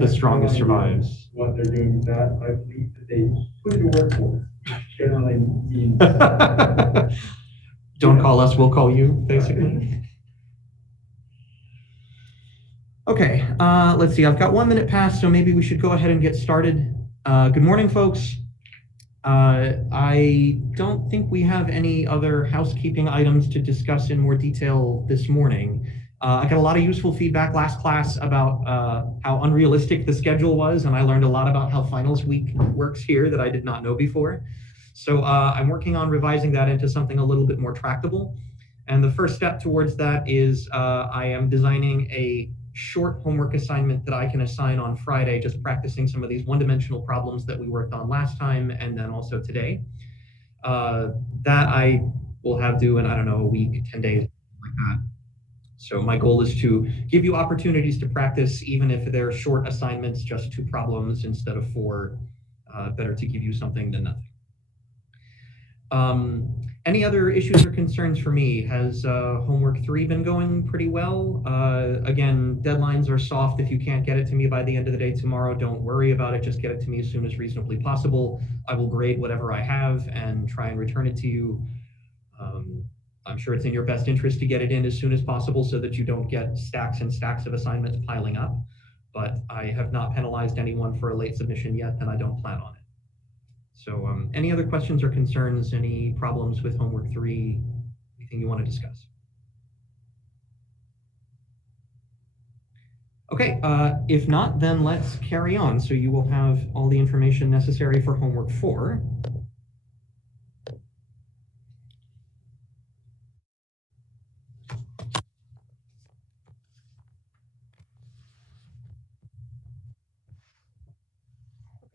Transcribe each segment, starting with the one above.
the strongest survives. What they're doing with that, I believe that they put it to work for us. Generally means Don't call us, we'll call you, basically. Okay, let's see, I've got 1 minute past, so maybe we should go ahead and get started. Good morning, folks. I don't think we have any other housekeeping items to discuss in more detail this morning. I got a lot of useful feedback last class about how unrealistic the schedule was, and I learned a lot about how finals week works here that I did not know before. So I'm working on revising that into something a little bit more tractable. And the first step towards that is I am designing a short homework assignment that I can assign on Friday, just practicing some of these one-dimensional problems that we worked on last time and then also today. That I will have due in, I don't know, a week, 10 days, like that. So my goal is to give you opportunities to practice, even if they're short assignments, just 2 problems instead of 4. Better to give you something than nothing. Any other issues or concerns for me? Has homework 3 been going pretty well? Again, deadlines are soft. If you can't get it to me by the end of the day tomorrow, don't worry about it. Just get it to me as soon as reasonably possible. I will grade whatever I have and try and return it to you. I'm sure it's in your best interest to get it in as soon as possible so that you don't get stacks and stacks of assignments piling up. But I have not penalized anyone for a late submission yet, and I don't plan on it. So any other questions or concerns, any problems with homework 3, anything you want to discuss? Okay, if not, then let's carry on. So you will have all the information necessary for homework 4.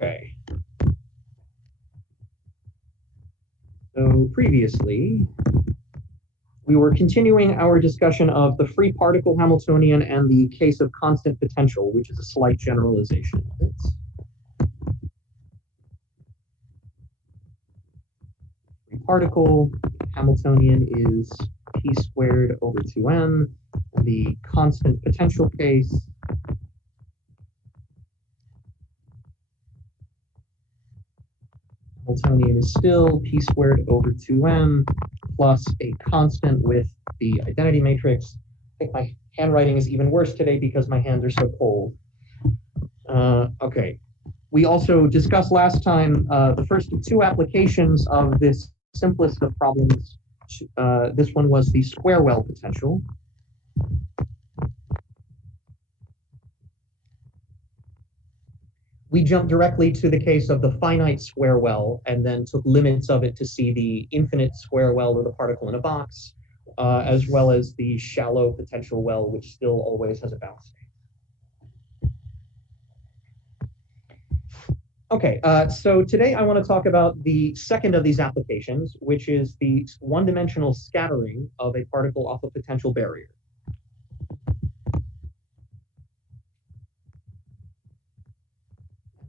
Okay. So previously, we were continuing our discussion of the free particle Hamiltonian and the case of constant potential, which is a slight generalization of it. Free particle Hamiltonian is p squared over 2m. The constant potential case Hamiltonian is still p squared over 2m plus a constant with the identity matrix. I think my handwriting is even worse today because my hands are so cold. Okay. We also discussed last time the first 2 applications of this simplest of problems. This one was the square well potential. We jumped directly to the case of the finite square well and then took limits of it to see the infinite square well with a particle in a box, as well as the shallow potential well, which still always has a bounce state. Okay, so today I want to talk about the second of these applications, which is the one-dimensional scattering of a particle off a potential barrier.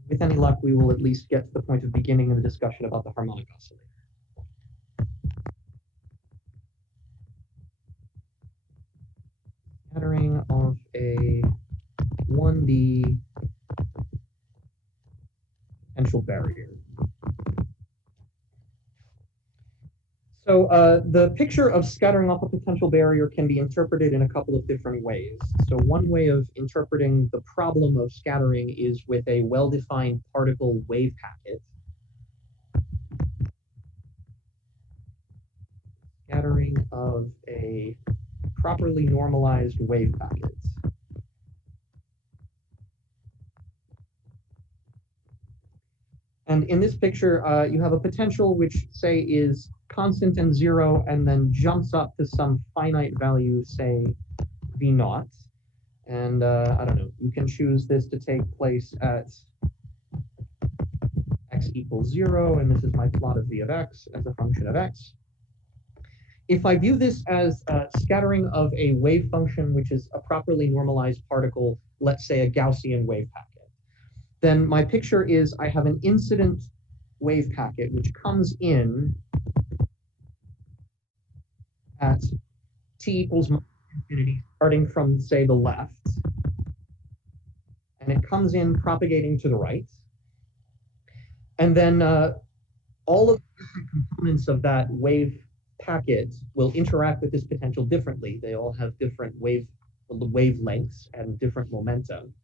With any luck, we will at least get to the point of beginning in the discussion about the harmonic oscillator. Scattering of a 1D potential barrier. So the picture of scattering off a potential barrier can be interpreted in a couple of different ways. So one way of interpreting the problem of scattering is with a well-defined particle wave packet. Scattering of a properly normalized wave packet. And in this picture, you have a potential which, say, is constant and 0, and then jumps up to some finite value, say, V0. And I don't know, you can choose this to take place at x equals 0, and this is my plot of v of x as a function of x. If I view this as scattering of a wave function, which is a properly normalized particle, let's say a Gaussian wave packet, then my picture is I have an incident wave packet which comes in at t equals -infinity, starting from, say, the left. and it comes in propagating to the right. And then all of the different components of that wave packet will interact with this potential differently. They all have different wavelengths and different momentum.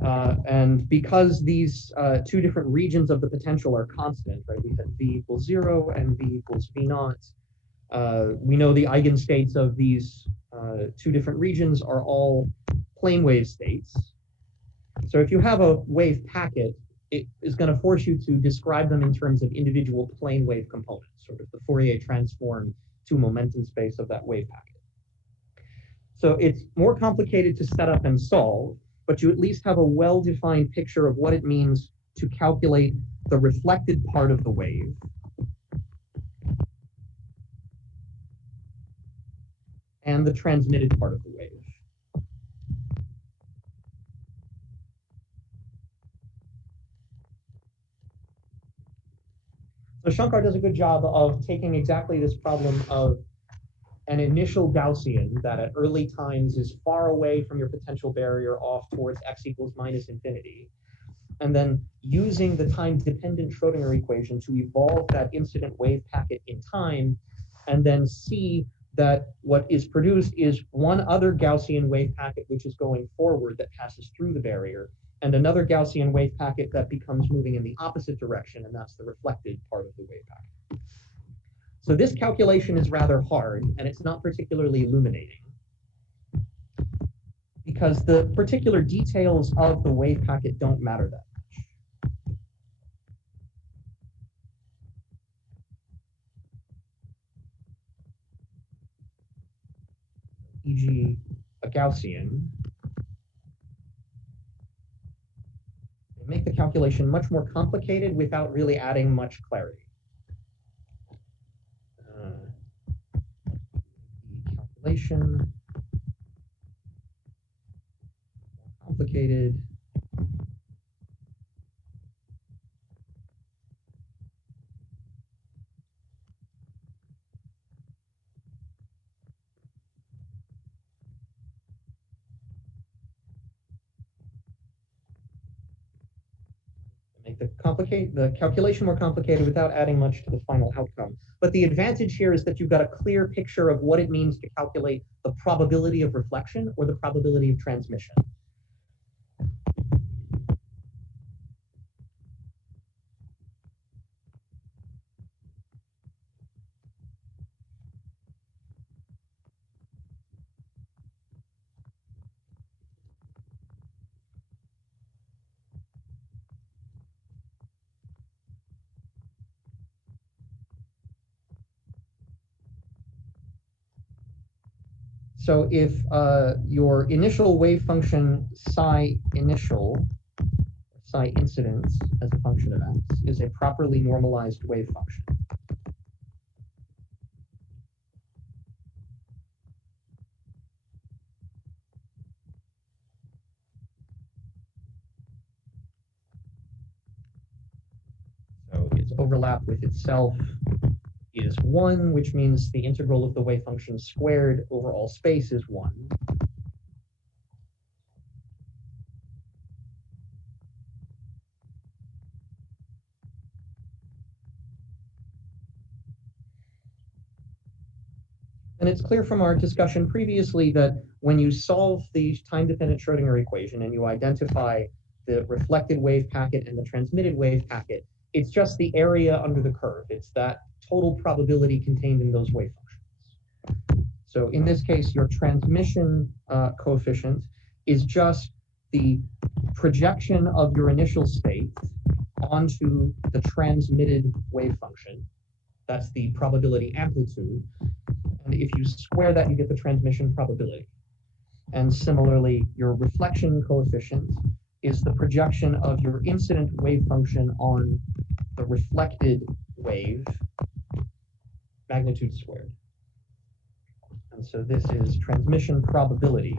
And because these two different regions of the potential are constant, right? We have V equals 0 and V equals V naught. We know the eigenstates of these two different regions are all plane wave states. So if you have a wave packet, it is going to force you to describe them in terms of individual plane wave components, sort of the Fourier transform to momentum space of that wave packet. So it's more complicated to set up and solve, but you at least have a well-defined picture of what it means to calculate the reflected part of the wave and the transmitted part of the wave. So Shankar does a good job of taking exactly this problem of an initial Gaussian that at early times is far away from your potential barrier off towards x equals minus infinity, and then using the time-dependent Schrodinger equation to evolve that incident wave packet in time, and then see that what is produced is one other Gaussian wave packet which is going forward that passes through the barrier, and another Gaussian wave packet that becomes moving in the opposite direction, and that's the reflected part of the wave packet. So this calculation is rather hard, and it's not particularly illuminating, because the particular details of the wave packet don't matter that much. E.g., a Gaussian. They make the calculation much more complicated without really adding much clarity. The calculation, complicated. Make the calculation more complicated without adding much to the final outcome. But the advantage here is that you've got a clear picture of what it means to calculate the probability of reflection or the probability of transmission. So if your initial wave function psi initial, psi incidence as a function of x, is a properly normalized wave function, so its overlap with itself is 1, which means the integral of the wave function squared over all space is 1. And it's clear from our discussion previously that when you solve the time-dependent Schrodinger equation and you identify the reflected wave packet and the transmitted wave packet, it's just the area under the curve. It's that total probability contained in those wave functions. So in this case, your transmission coefficient is just the projection of your initial state onto the transmitted wave function. That's the probability amplitude. And if you square that, you get the transmission probability. And similarly, your reflection coefficient is the projection of your incident wave function on the reflected wave, magnitude squared. And so this is transmission probability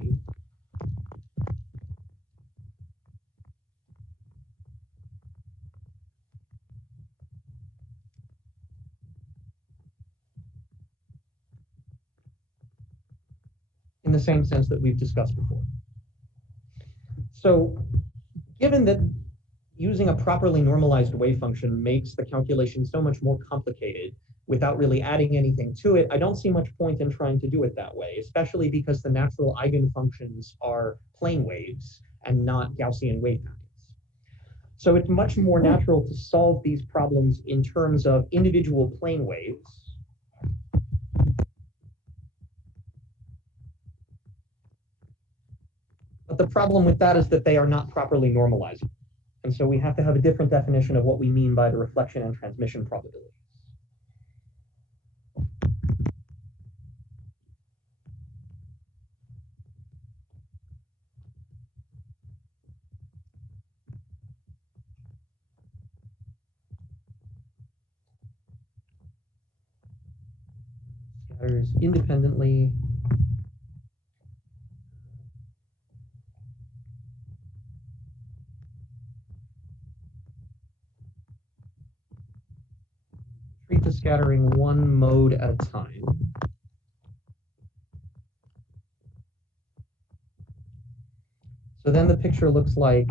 in the same sense that we've discussed before. So given that using a properly normalized wave function makes the calculation so much more complicated without really adding anything to it, I don't see much point in trying to do it that way, especially because the natural eigenfunctions are plane waves and not Gaussian wave packets. So it's much more natural to solve these problems in terms of individual plane waves. But the problem with that is that they are not properly normalizable. And so we have to have a different definition of what we mean by the reflection and transmission probabilities. Scatters independently. Treat the scattering one mode at a time. So then the picture looks like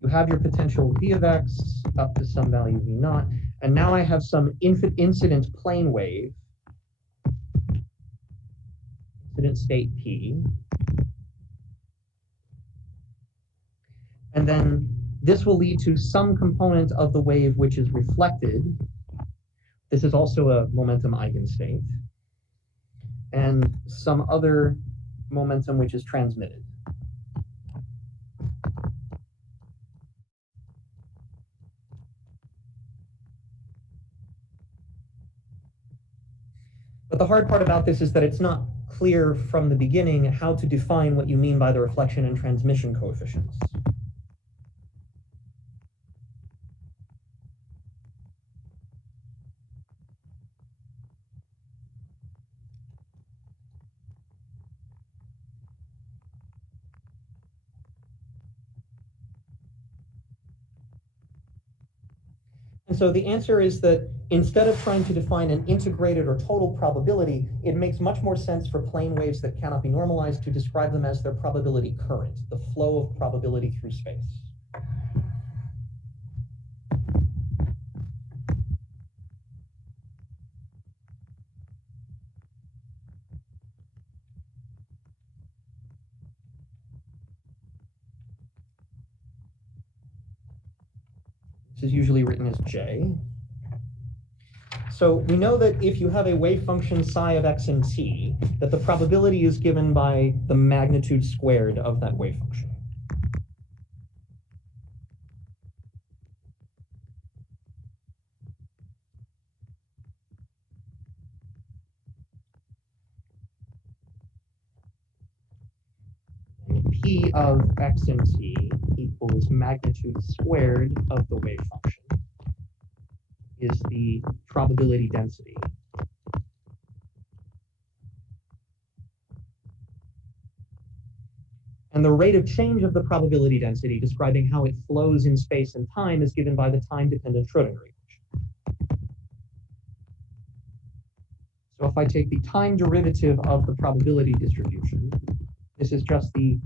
you have your potential V of x up to some value V naught, and now I have some incident plane wave, incident state P. And then this will lead to some component of the wave which is reflected. This is also a momentum eigenstate. And some other momentum which is transmitted. But the hard part about this is that it's not clear from the beginning how to define what you mean by the reflection and transmission coefficients. And so the answer is that instead of trying to define an integrated or total probability, it makes much more sense for plane waves that cannot be normalized to describe them as their probability current, the flow of probability through space. This is usually written as J. So we know that if you have a wave function psi of x and t, that the probability is given by the magnitude squared of that wave function. And P of x and t equals magnitude squared of the wave function is the probability density. And the rate of change of the probability density, describing how it flows in space and time, is given by the time-dependent Schrödinger equation. So if I take the time derivative of the probability distribution, this is just the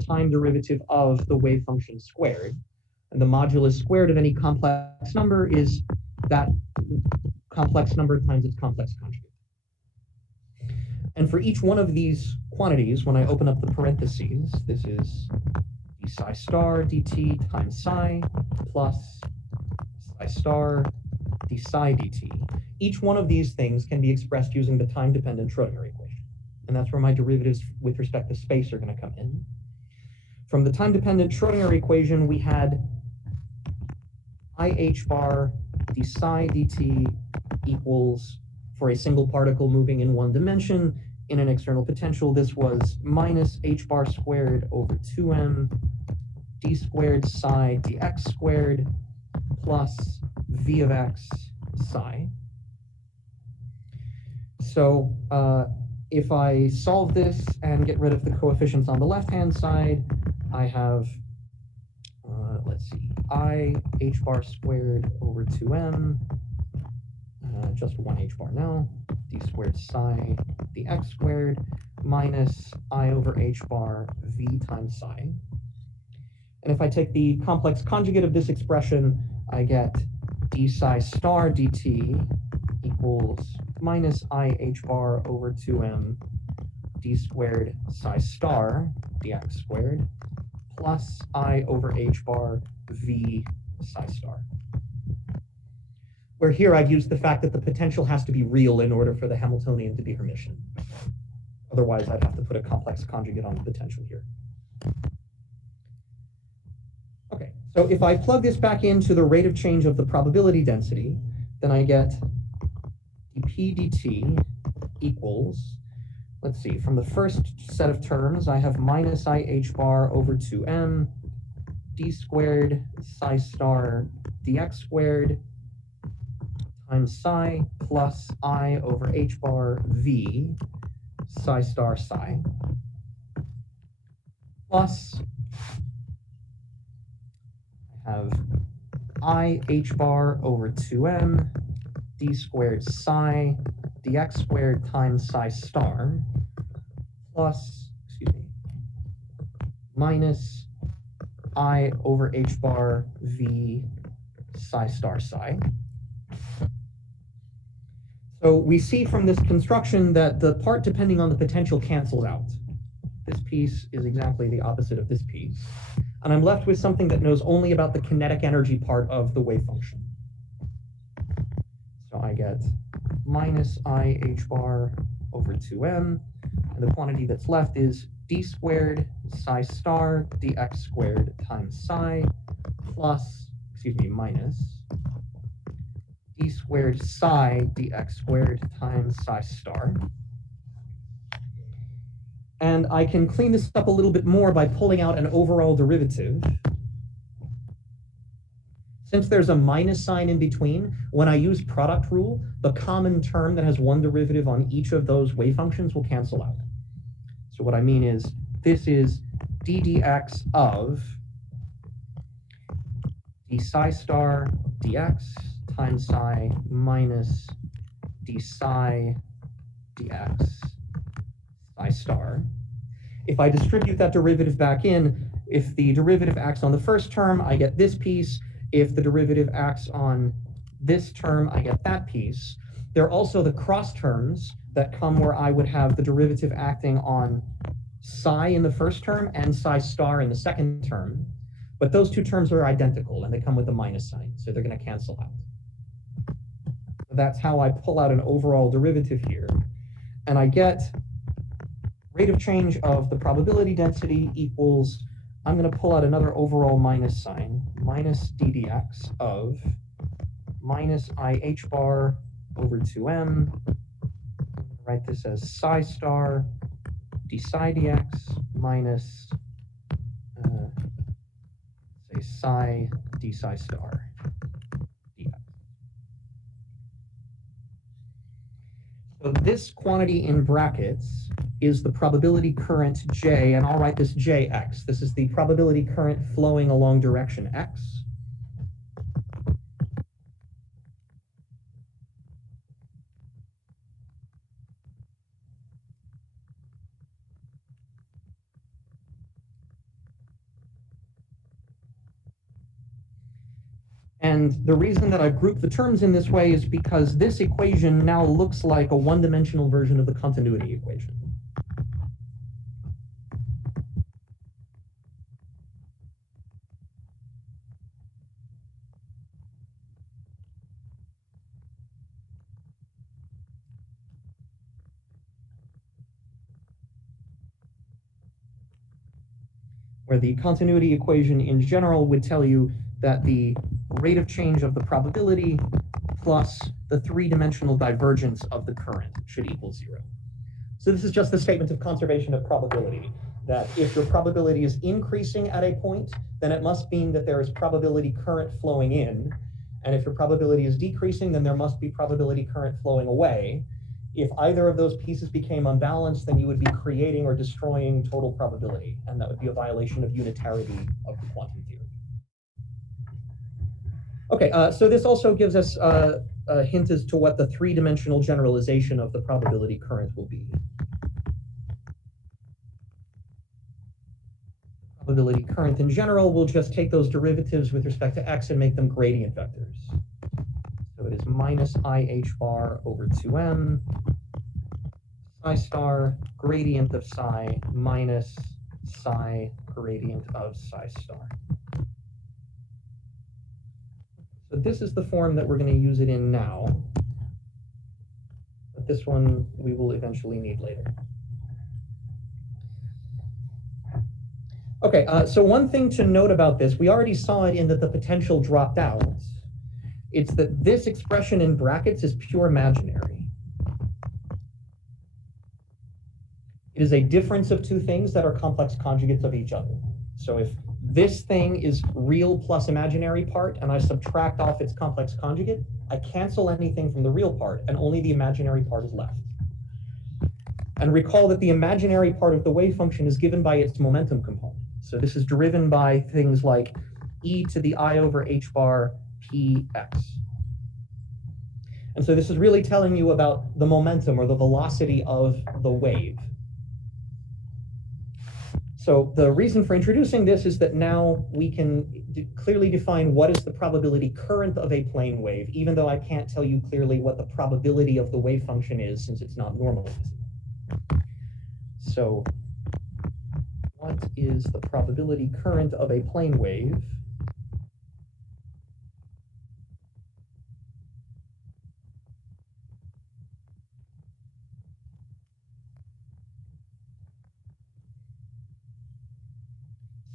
time derivative of the wave function squared. And the modulus squared of any complex number is that complex number times its complex conjugate. And for each one of these quantities, when I open up the parentheses, this is d psi star dt times psi plus psi star d psi dt. Each one of these things can be expressed using the time-dependent Schrödinger equation. And that's where my derivatives with respect to space are going to come in. From the time-dependent Schrödinger equation, we had IH bar d psi dt equals, for a single particle moving in one dimension in an external potential, this was minus h bar squared over 2m d squared psi dx squared plus v of x psi. So if I solve this and get rid of the coefficients on the left-hand side, I have, let's see, I h bar squared over 2m, just one h bar now, d squared psi dx squared, minus I over h bar v times psi. And if I take the complex conjugate of this expression, I get d psi star dt equals minus I h bar over 2m d squared psi star dx squared plus I over h bar v psi star. Where here I've used the fact that the potential has to be real in order for the Hamiltonian to be Hermitian. Otherwise, I'd have to put a complex conjugate on the potential here. Okay, so if I plug this back into the rate of change of the probability density, then I get dp dt equals, let's see, from the first set of terms, I have minus I h bar over 2m d squared psi star dx squared times psi plus I over h bar v psi star psi plus I have I h bar over 2m d squared psi dx squared times psi star plus, minus I over h bar v psi star psi. So we see from this construction that the part depending on the potential cancels out. This piece is exactly the opposite of this piece. And I'm left with something that knows only about the kinetic energy part of the wave function. So I get minus I h bar over 2m, and the quantity that's left is d squared psi star dx squared times psi plus, minus d squared psi dx squared times psi star. And I can clean this up a little bit more by pulling out an overall derivative. Since there's a minus sign in between, when I use product rule, the common term that has one derivative on each of those wave functions will cancel out. So what I mean is, this is d dx of d psi star dx times psi minus d psi dx psi star. If I distribute that derivative back in, if the derivative acts on the first term, I get this piece. If the derivative acts on this term, I get that piece. There are also the cross terms that come where I would have the derivative acting on psi in the first term and psi star in the second term. But those two terms are identical and they come with a minus sign, so they're going to cancel out. That's how I pull out an overall derivative here. And I get rate of change of the probability density equals, I'm going to pull out another overall minus sign, minus d dx of minus I h bar over 2m. Write this as psi star d psi dx minus, say, psi d psi star dx. So this quantity in brackets is the probability current J, and I'll write this Jx. This is the probability current flowing along direction x. And the reason that I've grouped the terms in this way is because this equation now looks like a one-dimensional version of the continuity equation. Where the continuity equation in general would tell you that the rate of change of the probability plus the three-dimensional divergence of the current should equal 0. So this is just the statement of conservation of probability, that if your probability is increasing at a point, then it must mean that there is probability current flowing in. And if your probability is decreasing, then there must be probability current flowing away. If either of those pieces became unbalanced, then you would be creating or destroying total probability, and that would be a violation of unitarity of the quantum theory. Okay, so this also gives us a hint as to what the three-dimensional generalization of the probability current will be. probability current in general, we'll just take those derivatives with respect to x and make them gradient vectors. So it is minus IH bar over 2m, psi star gradient of psi minus psi gradient of psi star. So this is the form that we're going to use it in now. But this one we will eventually need later. Okay, so one thing to note about this, we already saw it in that the potential dropped out. It's that this expression in brackets is pure imaginary. It is a difference of two things that are complex conjugates of each other. So if this thing is real plus imaginary part, and I subtract off its complex conjugate, I cancel anything from the real part, and only the imaginary part is left. And recall that the imaginary part of the wave function is given by its momentum component. So this is driven by things like e to the I over h bar px. And so this is really telling you about the momentum or the velocity of the wave. So the reason for introducing this is that now we can clearly define what is the probability current of a plane wave, even though I can't tell you clearly what the probability of the wave function is since it's not normalized. So what is the probability current of a plane wave?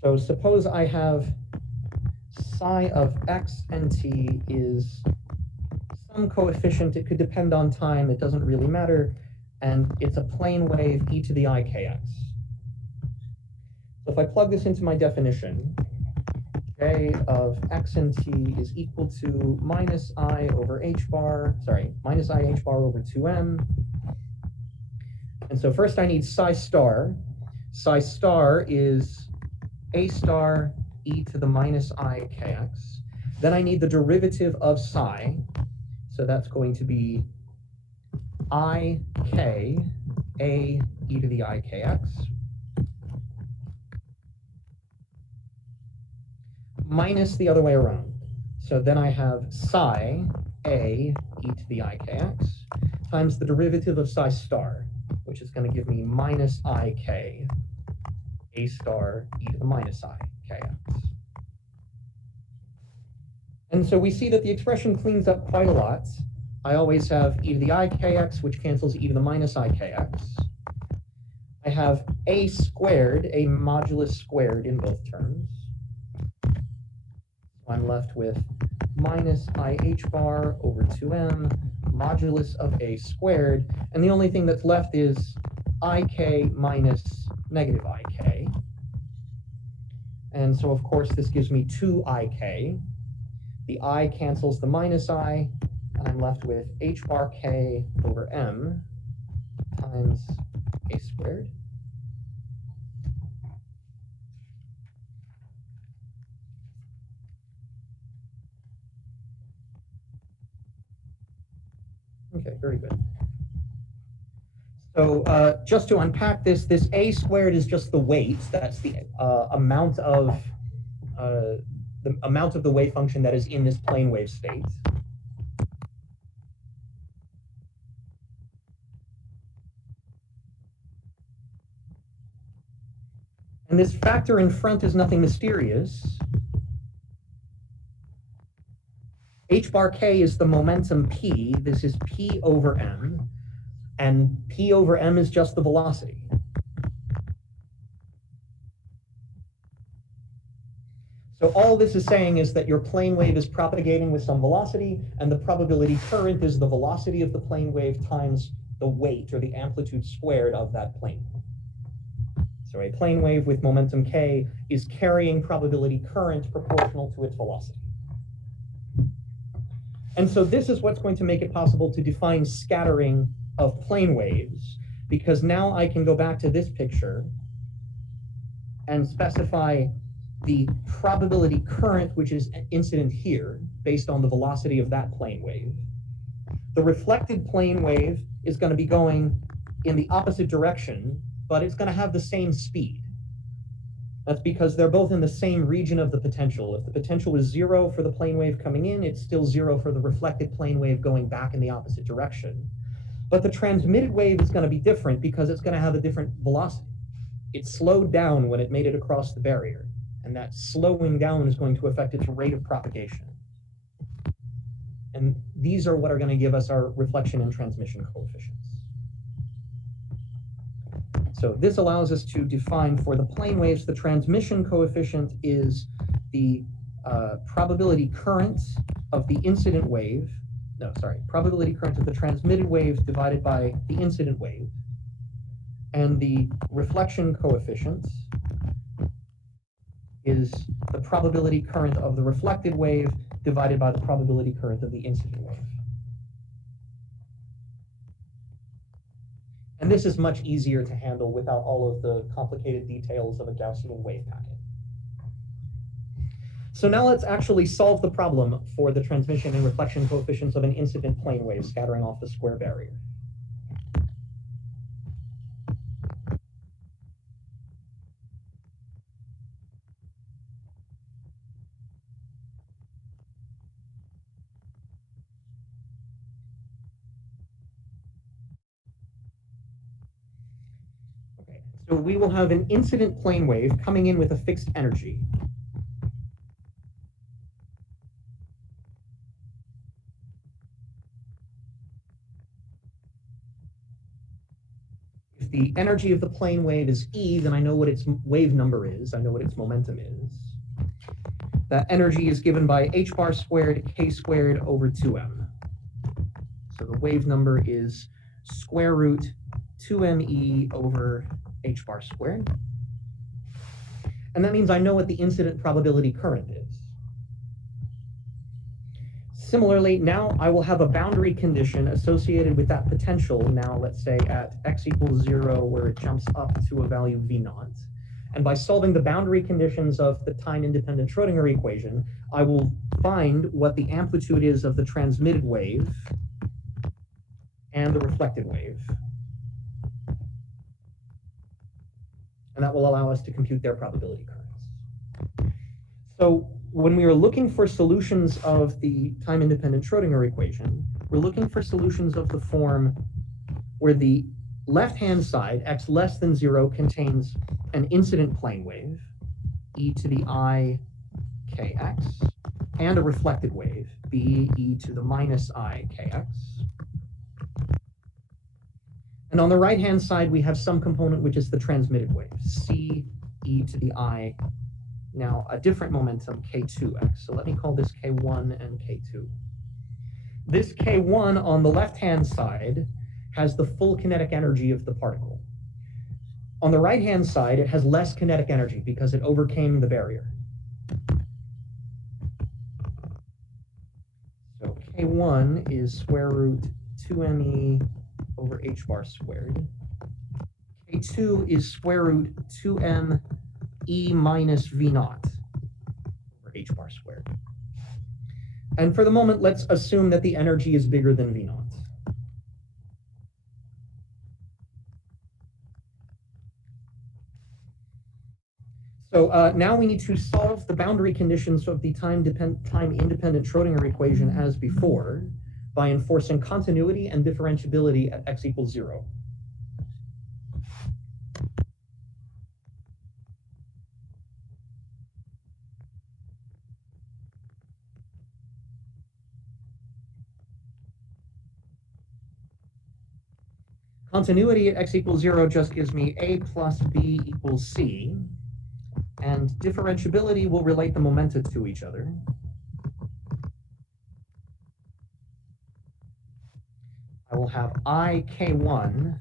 So suppose I have psi of x and t is some coefficient. It could depend on time. It doesn't really matter. And it's a plane wave e to the I kx. So if I plug this into my definition, j of x and t is equal to minus I over h bar, minus I h bar over 2m. And so first I need psi star. Psi star is a star e to the minus I kx. Then I need the derivative of psi. So that's going to be I k a e to the I kx minus the other way around. So then I have psi a e to the I kx times the derivative of psi star, which is going to give me minus I k a star e to the minus I kx. And so we see that the expression cleans up quite a lot. I always have e to the I kx, which cancels e to the minus I kx. I have a squared, a modulus squared in both terms. So I'm left with minus IH bar over 2m, modulus of a squared. And the only thing that's left is ik minus negative ik. And so, of course, this gives me 2ik. The I cancels the minus I, and I'm left with h bar k over m times a squared. Okay, very good. So just to unpack this, this a squared is just the weight. That's the amount of the wave function that is in this plane wave state. And this factor in front is nothing mysterious. H bar k is the momentum p. This is p over m. And p over m is just the velocity. So all this is saying is that your plane wave is propagating with some velocity, and the probability current is the velocity of the plane wave times the weight or the amplitude squared of that plane. So a plane wave with momentum k is carrying probability current proportional to its velocity. And so this is what's going to make it possible to define scattering of plane waves, because now I can go back to this picture and specify the probability current, which is incident here, based on the velocity of that plane wave. The reflected plane wave is going to be going in the opposite direction, but it's going to have the same speed. That's because they're both in the same region of the potential. If the potential is 0 for the plane wave coming in, it's still 0 for the reflected plane wave going back in the opposite direction. But the transmitted wave is going to be different because it's going to have a different velocity. It slowed down when it made it across the barrier, and that slowing down is going to affect its rate of propagation. And these are what are going to give us our reflection and transmission coefficients. So this allows us to define for the plane waves, the transmission coefficient is the probability current of the incident wave, probability current of the transmitted wave divided by the incident wave. And the reflection coefficient is the probability current of the reflected wave divided by the probability current of the incident wave. And this is much easier to handle without all of the complicated details of a Gaussian wave packet. So now let's actually solve the problem for the transmission and reflection coefficients of an incident plane wave scattering off the square barrier. So we will have an incident plane wave coming in with a fixed energy. If the energy of the plane wave is E, then I know what its wave number is. I know what its momentum is. That energy is given by h bar squared k squared over 2m. So the wave number is square root 2me over h bar squared. And that means I know what the incident probability current is. Similarly, now I will have a boundary condition associated with that potential. Now, let's say at x equals 0, where it jumps up to a value v naught. And by solving the boundary conditions of the time-independent Schrodinger equation, I will find what the amplitude is of the transmitted wave and the reflected wave. And that will allow us to compute their probability currents. So when we are looking for solutions of the time-independent Schrodinger equation, we're looking for solutions of the form where the left-hand side, x less than 0, contains an incident plane wave, e to the I kx, and a reflected wave, b e to the minus I kx. And on the right-hand side, we have some component which is the transmitted wave, c e to the I, now a different momentum, k2x. So let me call this k1 and k2. This k1 on the left-hand side has the full kinetic energy of the particle. On the right-hand side, it has less kinetic energy because it overcame the barrier. So k1 is square root 2me over h bar squared. K2 is square root 2m e minus v naught over h bar squared. And for the moment, let's assume that the energy is bigger than v naught. So now we need to solve the boundary conditions of the time-independent Schrodinger equation as before by enforcing continuity and differentiability at x equals 0. Continuity at x equals 0 just gives me a plus b equals c. And differentiability will relate the momenta to each other. I will have I k1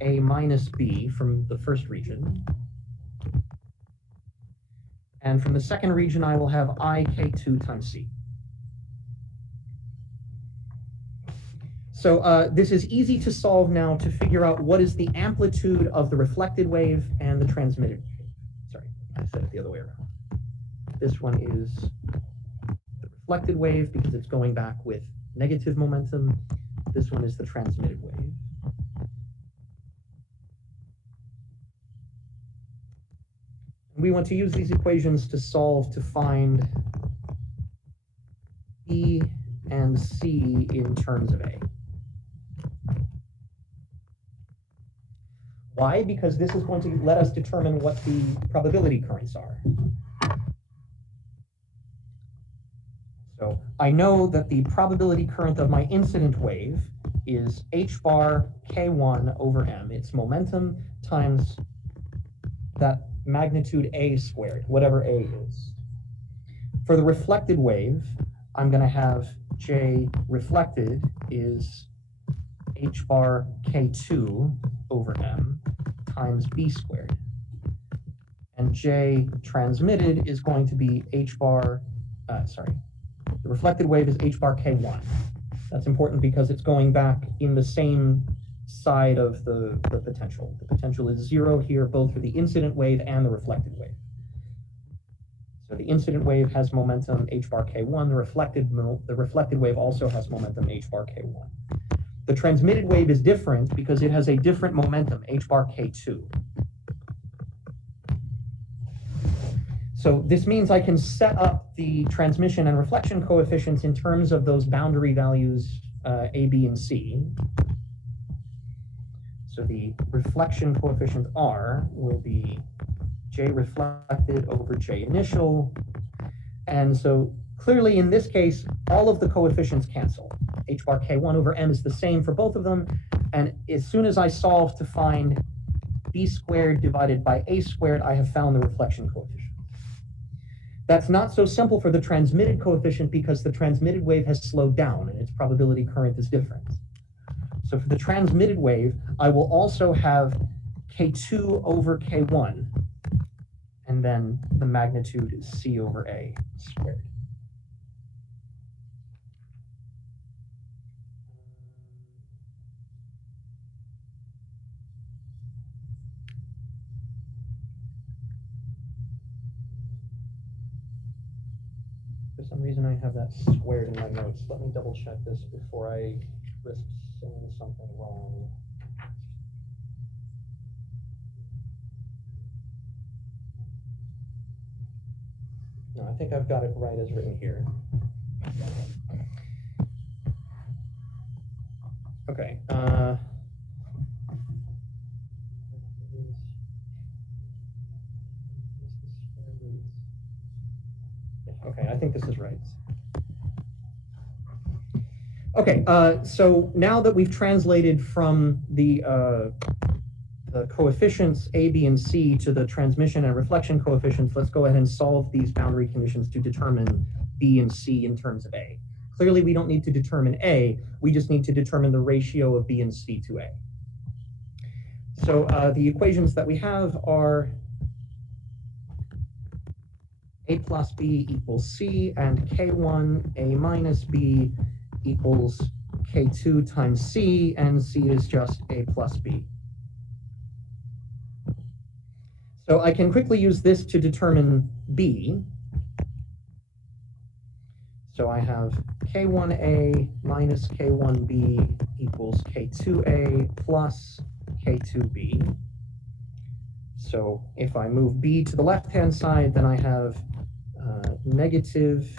a minus b from the first region. And from the second region, I will have I k2 times c. So this is easy to solve now to figure out what is the amplitude of the reflected wave and the transmitted wave. Sorry, I said it the other way around. This one is the reflected wave because it's going back with negative momentum. This one is the transmitted wave. We want to use these equations to solve to find B and C in terms of A. Why? Because this is going to let us determine what the probability currents are. So I know that the probability current of my incident wave is h bar k1 over m. It's momentum times that magnitude A squared, whatever A is. For the reflected wave, I'm going to have J reflected is h bar k2 over m times B squared. And J transmitted is going to be h bar, the reflected wave is h bar k1. That's important because it's going back in the same side of the potential. The potential is 0 here, both for the incident wave and the reflected wave. So the incident wave has momentum h bar k1. The reflected wave also has momentum h bar k1. The transmitted wave is different because it has a different momentum, h bar k2. So this means I can set up the transmission and reflection coefficients in terms of those boundary values A, B, and C. So the reflection coefficient R will be J reflected over J initial. And so clearly in this case, all of the coefficients cancel. H bar K1 over M is the same for both of them. And as soon as I solve to find B squared divided by A squared, I have found the reflection coefficient. That's not so simple for the transmitted coefficient because the transmitted wave has slowed down and its probability current is different. So for the transmitted wave, I will also have K2 over K1, and then the magnitude is C over A squared. For some reason, I have that squared in my notes. Let me double check this before I risk saying something wrong. No, I think I've got it right as written here. Okay. Okay, I think this is right. Okay, so now that we've translated from the coefficients A, B, and C to the transmission and reflection coefficients, let's go ahead and solve these boundary conditions to determine B and C in terms of A. Clearly, we don't need to determine A, we just need to determine the ratio of B and C to A. So the equations that we have are A plus B equals C, and K1 A minus B equals K2 times C, and C is just A plus B. So I can quickly use this to determine B. So I have K1A minus K1B equals K2A plus K2B. So if I move B to the left-hand side, then I have negative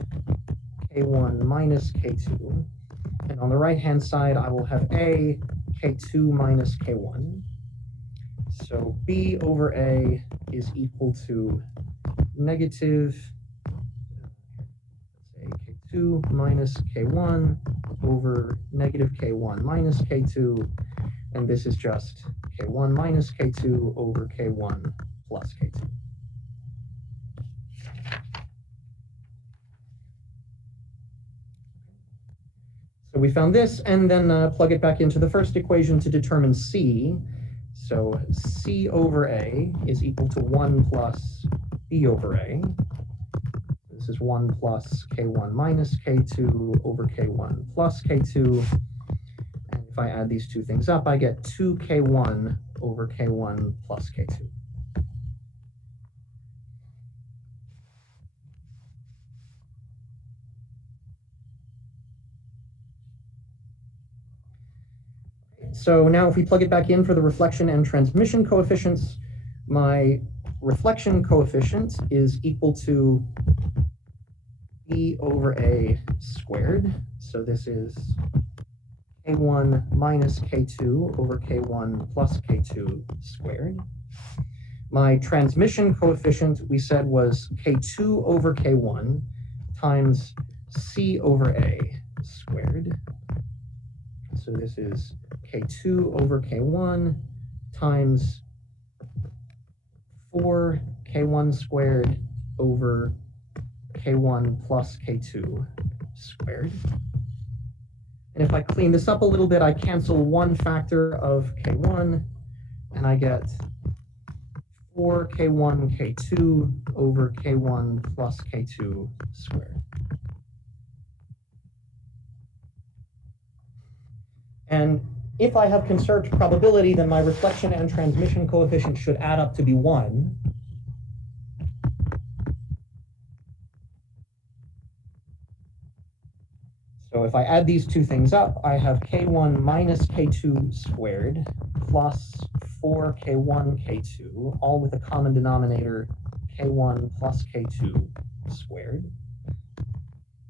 K1 minus K2. And on the right-hand side, I will have A, K2 minus K1. So B over A is equal to negative, let's say K2 minus K1 over negative K1 minus K2. And this is just K1 minus K2 over K1 plus K2. So we found this, and then plug it back into the first equation to determine C. So C over A is equal to 1 plus B over A. This is 1 plus K1 minus K2 over K1 plus K2. And if I add these two things up, I get 2K1 over K1 plus K2. So now if we plug it back in for the reflection and transmission coefficients, my reflection coefficient is equal to B over A squared. So this is K1 minus K2 over K1 plus K2 squared. My transmission coefficient, we said, was K2 over K1 times C over A squared. So this is K2 over K1 times 4 K1 squared over K1 plus K2 squared. And if I clean this up a little bit, I cancel one factor of K1, and I get 4 K1 K2 over K1 plus K2 squared. And if I have conserved probability, then my reflection and transmission coefficient should add up to be 1. So if I add these two things up, I have K1 minus K2 squared plus 4 K1 K2, all with a common denominator, K1 plus K2 squared.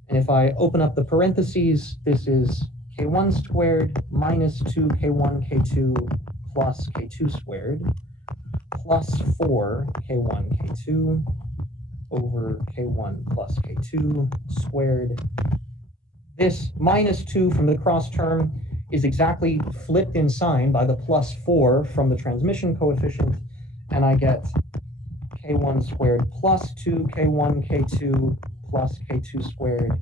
And if I open up the parentheses, this is K1 squared minus 2 K1 K2 plus K2 squared plus 4 K1 K2 over K1 plus K2 squared. This minus 2 from the cross term is exactly flipped in sign by the plus 4 from the transmission coefficient, and I get K1 squared plus 2 K1 K2 plus K2 squared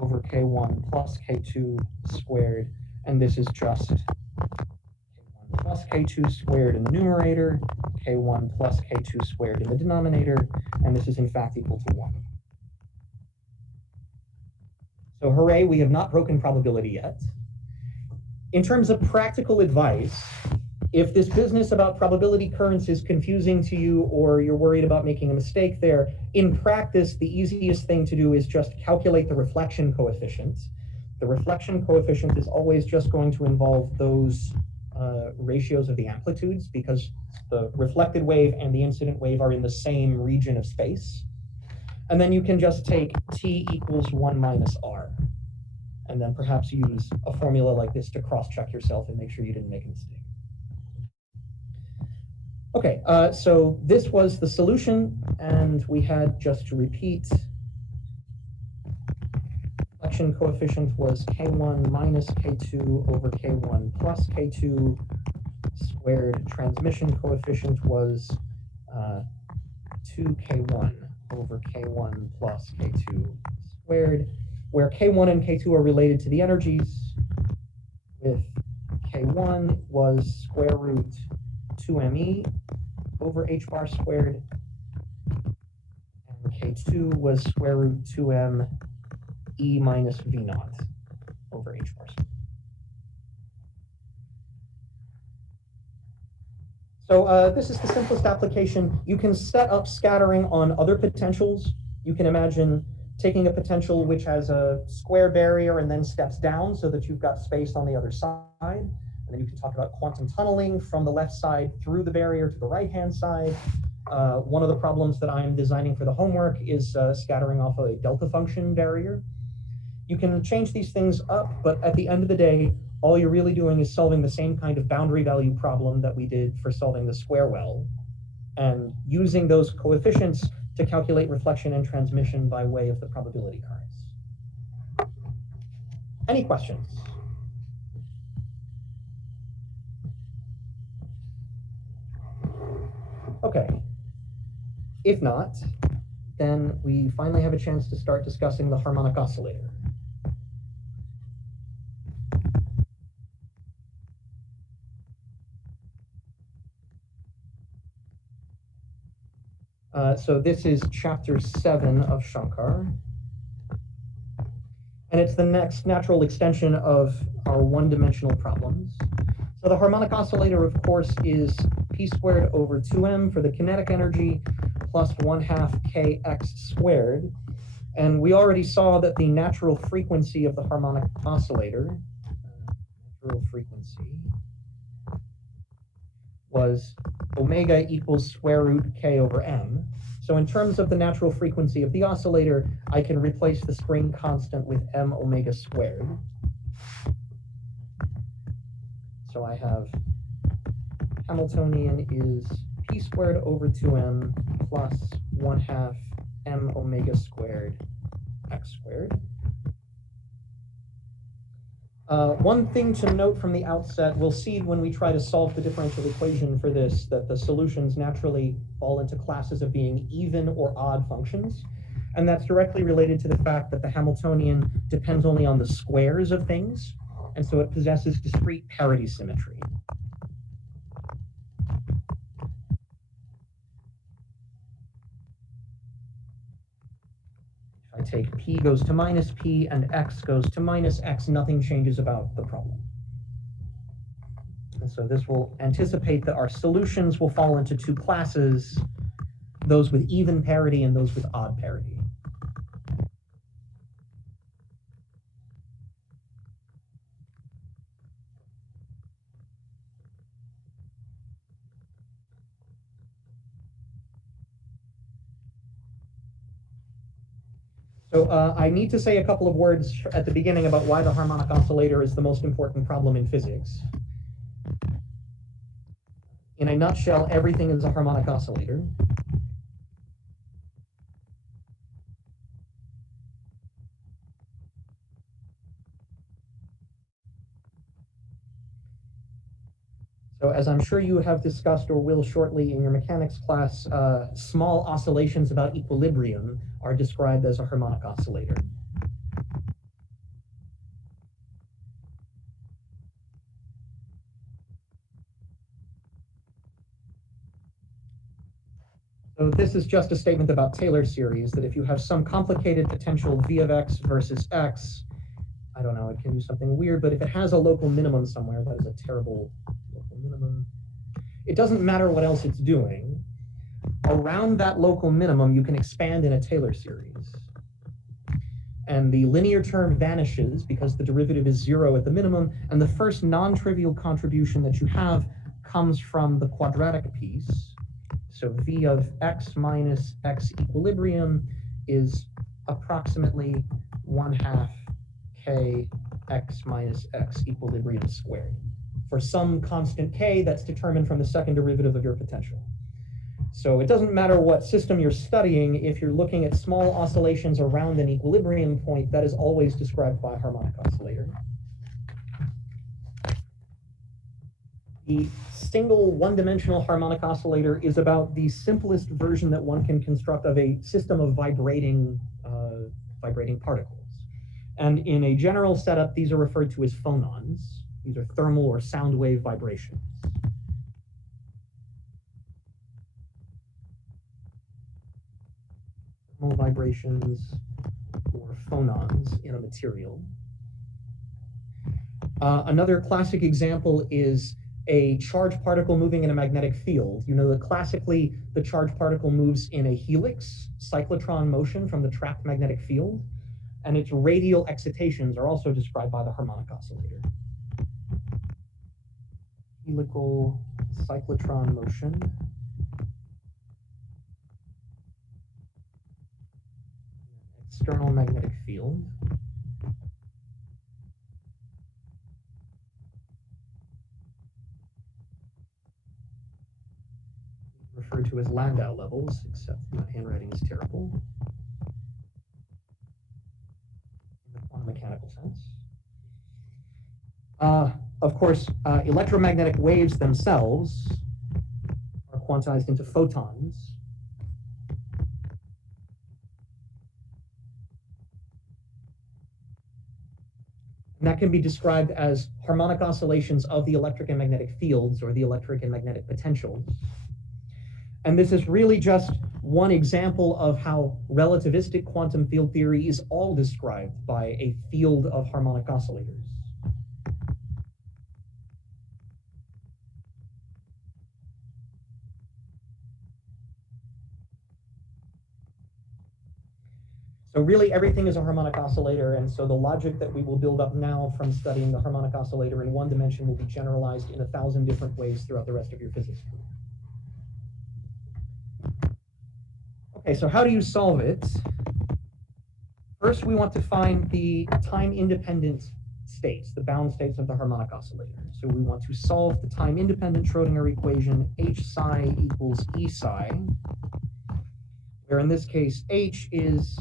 over K1 plus K2 squared, and this is just K1 plus K2 squared in the numerator, K1 plus K2 squared in the denominator, and this is in fact equal to 1. So hooray, we have not broken probability yet. In terms of practical advice, if this business about probability currents is confusing to you or you're worried about making a mistake there, in practice, the easiest thing to do is just calculate the reflection coefficient. The reflection coefficient is always just going to involve those ratios of the amplitudes, because the reflected wave and the incident wave are in the same region of space. And then you can just take t equals 1 minus r, and then perhaps use a formula like this to cross-check yourself and make sure you didn't make a mistake. Okay, so this was the solution, and we had, just to repeat, reflection coefficient was K1 minus K2 over K1 plus K2 squared. Transmission coefficient was 2K1 over K1 plus K2 squared, where K1 and K2 are related to the energies, with K1 was square root 2me over h bar squared, and K2 was square root 2m e minus v naught over h bar squared. So this is the simplest application. You can set up scattering on other potentials. You can imagine taking a potential which has a square barrier and then steps down so that you've got space on the other side. And then you can talk about quantum tunneling from the left side through the barrier to the right-hand side. One of the problems that I'm designing for the homework is scattering off a delta function barrier. You can change these things up, but at the end of the day, all you're really doing is solving the same kind of boundary value problem that we did for solving the square well, and using those coefficients to calculate reflection and transmission by way of the probability currents. Any questions? Okay. If not, then we finally have a chance to start discussing the harmonic oscillator. So this is chapter 7 of Shankar. And it's the next natural extension of our one-dimensional problems. So the harmonic oscillator, of course, is p squared over 2m for the kinetic energy plus 1/2 kx squared. And we already saw that the natural frequency of the harmonic oscillator, natural frequency, was omega equals square root k over m. So in terms of the natural frequency of the oscillator, I can replace the spring constant with m omega squared. So I have Hamiltonian is p squared over 2m plus 1/2 m omega squared x squared. One thing to note from the outset, we'll see when we try to solve the differential equation for this, that the solutions naturally fall into classes of being even or odd functions. And that's directly related to the fact that the Hamiltonian depends only on the squares of things, and so it possesses discrete parity symmetry. I take p goes to minus p and x goes to minus x, nothing changes about the problem. And so this will anticipate that our solutions will fall into two classes, those with even parity and those with odd parity. So I need to say a couple of words at the beginning about why the harmonic oscillator is the most important problem in physics. In a nutshell, everything is a harmonic oscillator. So as I'm sure you have discussed or will shortly in your mechanics class, small oscillations about equilibrium are described as a harmonic oscillator. So this is just a statement about Taylor series, that if you have some complicated potential v of x versus x, I don't know, it can do something weird, but if it has a local minimum somewhere, that is a terrible local minimum. It doesn't matter what else it's doing. Around that local minimum, you can expand in a Taylor series. And the linear term vanishes because the derivative is 0 at the minimum, and the first non-trivial contribution that you have comes from the quadratic piece. So v of x minus x equilibrium is approximately 1/2 k x minus x equilibrium squared for some constant k that's determined from the second derivative of your potential. So it doesn't matter what system you're studying, if you're looking at small oscillations around an equilibrium point, that is always described by a harmonic oscillator. The single one-dimensional harmonic oscillator is about the simplest version that one can construct of a system of vibrating particles. And in a general setup, these are referred to as phonons. These are thermal or sound wave vibrations. Thermal vibrations or phonons in a material. Another classic example is a charged particle moving in a magnetic field. You know that classically the charged particle moves in a helix, cyclotron motion from the trapped magnetic field, and its radial excitations are also described by the harmonic oscillator. Helical cyclotron motion. External magnetic field. Referred to as Landau levels, except my handwriting is terrible in the quantum mechanical sense. Of course, electromagnetic waves themselves are quantized into photons. And that can be described as harmonic oscillations of the electric and magnetic fields, or the electric and magnetic potentials. And this is really just one example of how relativistic quantum field theory is all described by a field of harmonic oscillators. So really everything is a harmonic oscillator, and so the logic that we will build up now from studying the harmonic oscillator in one dimension will be generalized in 1,000 different ways throughout the rest of your physics career. Okay, so how do you solve it? First, we want to find the time-independent states, the bound states of the harmonic oscillator. So we want to solve the time-independent Schrodinger equation H psi equals E psi, where in this case, H is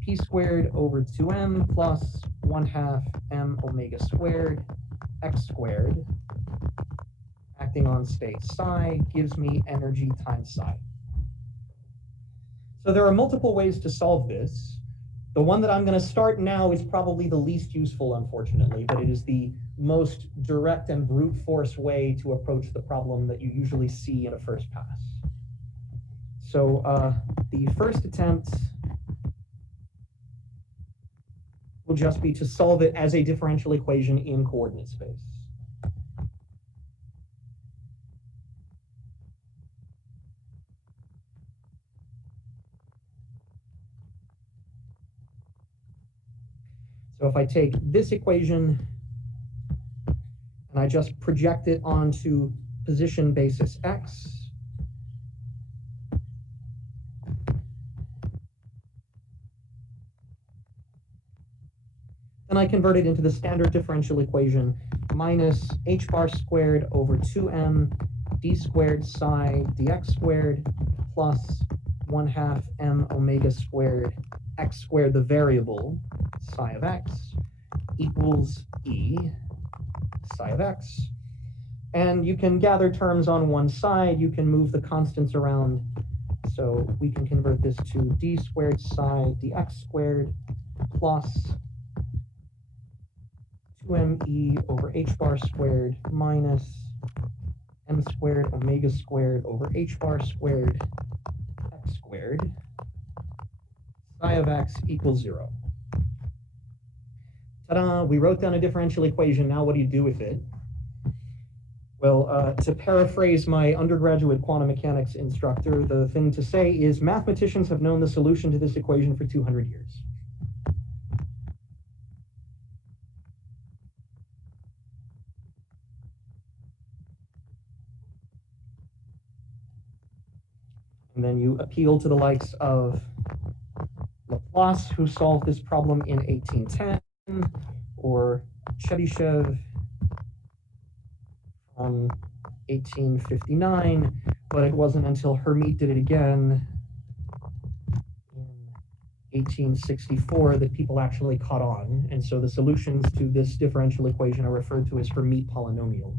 P squared over 2m plus 1/2 m omega squared x squared, acting on state psi, gives me energy times psi. So there are multiple ways to solve this. The one that I'm going to start now is probably the least useful, unfortunately, but it is the most direct and brute force way to approach the problem that you usually see in a first pass. So the first attempt will just be to solve it as a differential equation in coordinate space. So if I take this equation and I just project it onto position basis x, then I convert it into the standard differential equation minus h bar squared over 2m d squared psi dx squared plus 1/2 m omega squared x squared, the variable psi of x, equals e psi of x. And you can gather terms on one side, you can move the constants around. So we can convert this to d squared psi dx squared plus 2me over h bar squared minus m squared omega squared over h bar squared x squared, psi of x equals 0. Ta-da, we wrote down a differential equation. Now what do you do with it? Well, to paraphrase my undergraduate quantum mechanics instructor, the thing to say is mathematicians have known the solution to this equation for 200 years. And then you appeal to the likes of Laplace, who solved this problem in 1810, or Chebyshev from 1859, but it wasn't until Hermite did it again in 1864 that people actually caught on. And so the solutions to this differential equation are referred to as Hermite polynomials.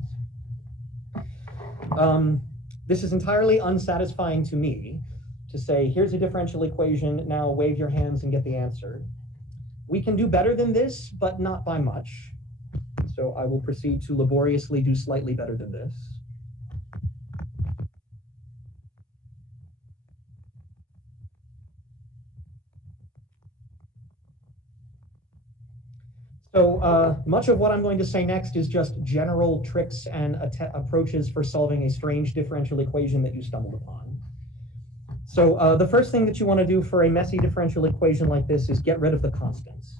This is entirely unsatisfying to me to say, here's a differential equation, now wave your hands and get the answer. We can do better than this, but not by much. So I will proceed to laboriously do slightly better than this. So much of what I'm going to say next is just general tricks and approaches for solving a strange differential equation that you stumbled upon. So the first thing that you want to do for a messy differential equation like this is get rid of the constants.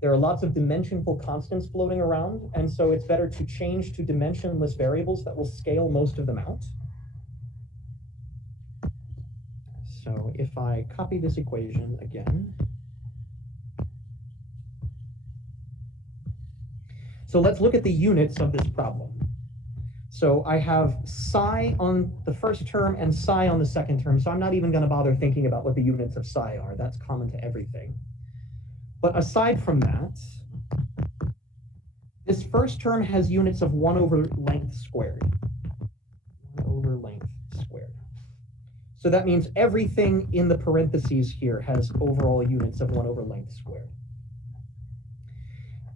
There are lots of dimensionful constants floating around, and so it's better to change to dimensionless variables that will scale most of them out. So if I copy this equation again, so let's look at the units of this problem. So I have psi on the first term and psi on the second term, so I'm not even going to bother thinking about what the units of psi are. That's common to everything. But aside from that, this first term has units of 1 over length squared. 1 over length squared. So that means everything in the parentheses here has overall units of 1 over length squared.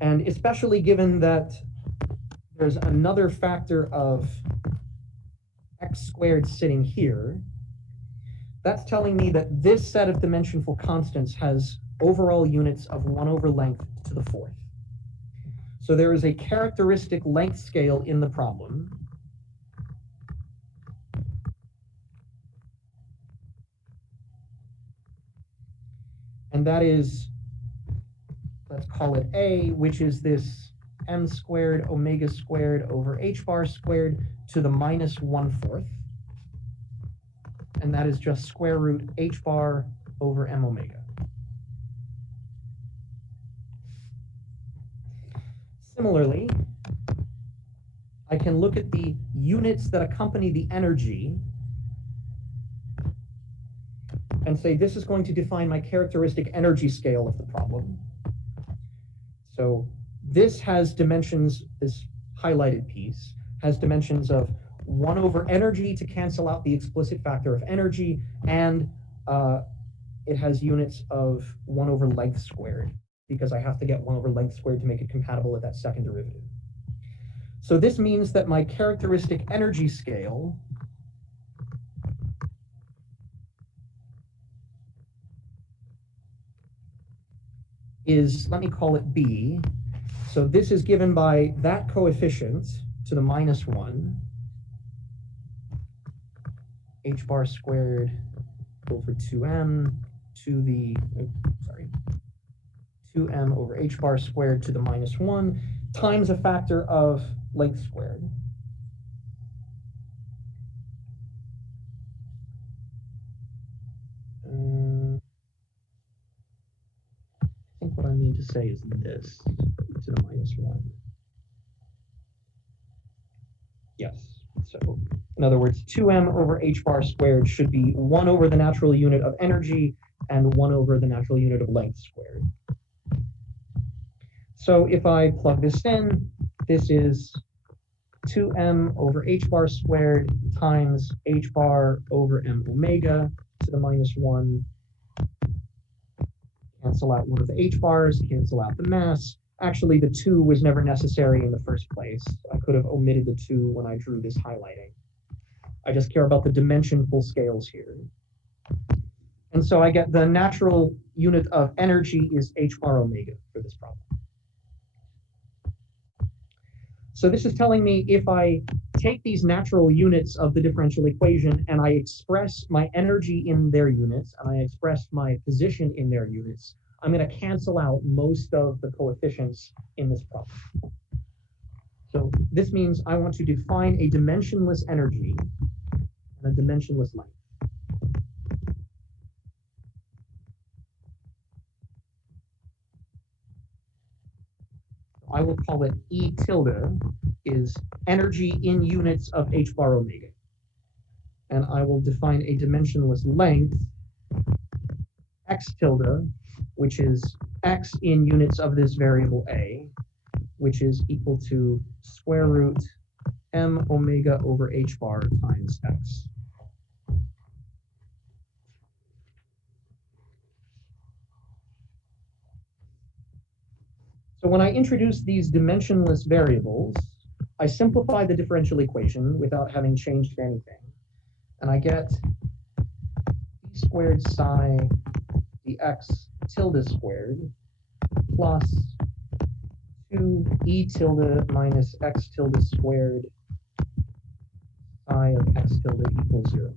And especially given that there's another factor of x squared sitting here, that's telling me that this set of dimensionful constants has overall units of 1 over length to the 4th. So there is a characteristic length scale in the problem. And that is, let's call it A, which is this m squared omega squared over h bar squared to the minus 1/4. And that is just square root h bar over m omega. Similarly, I can look at the units that accompany the energy and say this is going to define my characteristic energy scale of the problem. So this has dimensions, this highlighted piece has dimensions of 1 over energy to cancel out the explicit factor of energy, and it has units of 1 over length squared, because I have to get 1 over length squared to make it compatible with that second derivative. So this means that my characteristic energy scale is, let me call it B. So this is given by that coefficient to the minus 1, h bar squared over 2m to the, 2m over h bar squared to the minus 1 times a factor of length squared. I think what I mean to say is this, to the minus 1. Yes, so in other words, 2m over h bar squared should be 1 over the natural unit of energy and 1 over the natural unit of length squared. So if I plug this in, this is 2m over h bar squared times h bar over m omega to the minus 1. Cancel out one of the h bars, cancel out the mass. Actually, the 2 was never necessary in the first place. I could have omitted the 2 when I drew this highlighting. I just care about the dimensionful scales here. And so I get the natural unit of energy is h bar omega for this problem. So this is telling me if I take these natural units of the differential equation and I express my energy in their units and I express my position in their units, I'm going to cancel out most of the coefficients in this problem. So this means I want to define a dimensionless energy and a dimensionless length. I will call it E tilde is energy in units of h bar omega. And I will define a dimensionless length, x tilde, which is x in units of this variable a, which is equal to square root m omega over h bar times x. So when I introduce these dimensionless variables, I simplify the differential equation without having changed anything. And I get e squared psi dx tilde squared plus 2e tilde minus x tilde squared psi of x tilde equals 0.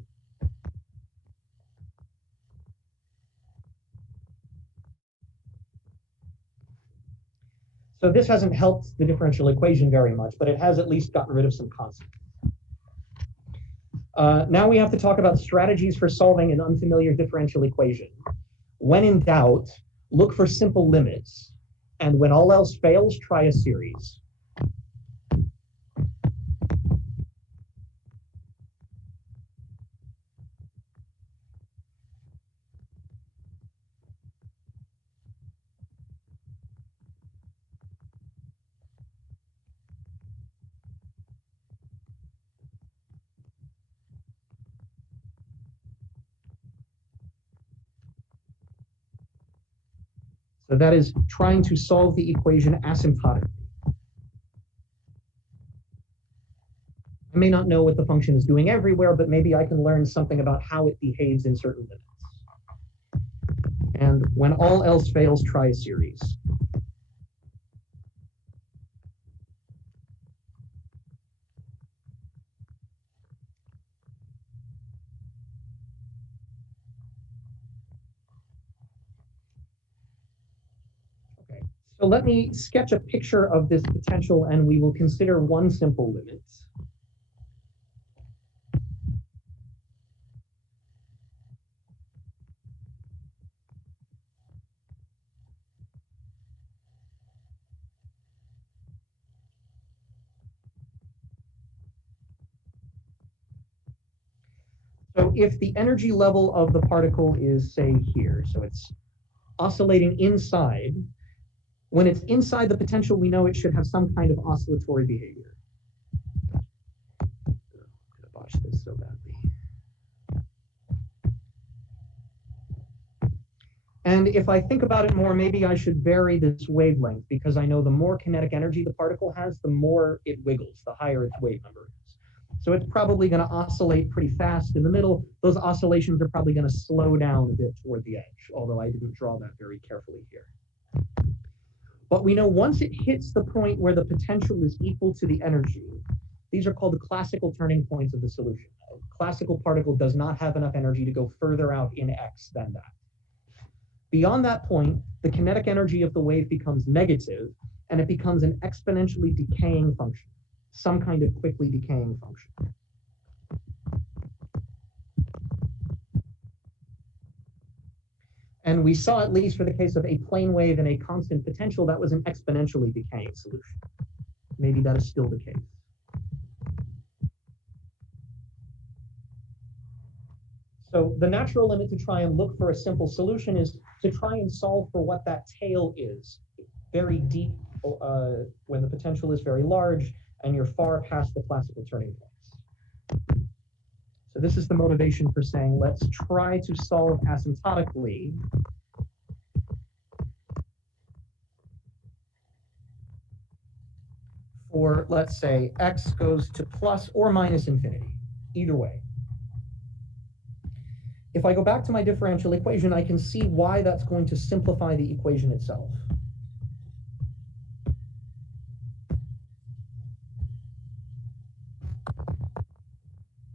So this hasn't helped the differential equation very much, but it has at least gotten rid of some constants. Now we have to talk about strategies for solving an unfamiliar differential equation. When in doubt, look for simple limits. And when all else fails, try a series. So that is trying to solve the equation asymptotically. I may not know what the function is doing everywhere, but maybe I can learn something about how it behaves in certain limits. And when all else fails, try a series. So let me sketch a picture of this potential, and we will consider one simple limit. So if the energy level of the particle is, say, here, so it's oscillating inside, when it's inside the potential, we know it should have some kind of oscillatory behavior. I'm gonna botch this so badly. And if I think about it more, maybe I should vary this wavelength, because I know the more kinetic energy the particle has, the more it wiggles, the higher its wave number is. So it's probably going to oscillate pretty fast in the middle. Those oscillations are probably going to slow down a bit toward the edge, although I didn't draw that very carefully here. But we know once it hits the point where the potential is equal to the energy, these are called the classical turning points of the solution. A classical particle does not have enough energy to go further out in x than that. Beyond that point, the kinetic energy of the wave becomes negative, and it becomes an exponentially decaying function, some kind of quickly decaying function. And we saw, at least for the case of a plane wave and a constant potential, that was an exponentially decaying solution. Maybe that is still the case. So the natural limit to try and look for a simple solution is to try and solve for what that tail is, very deep when the potential is very large and you're far past the classical turning points. So this is the motivation for saying, let's try to solve asymptotically for, let's say, x goes to plus or minus infinity, either way. If I go back to my differential equation, I can see why that's going to simplify the equation itself.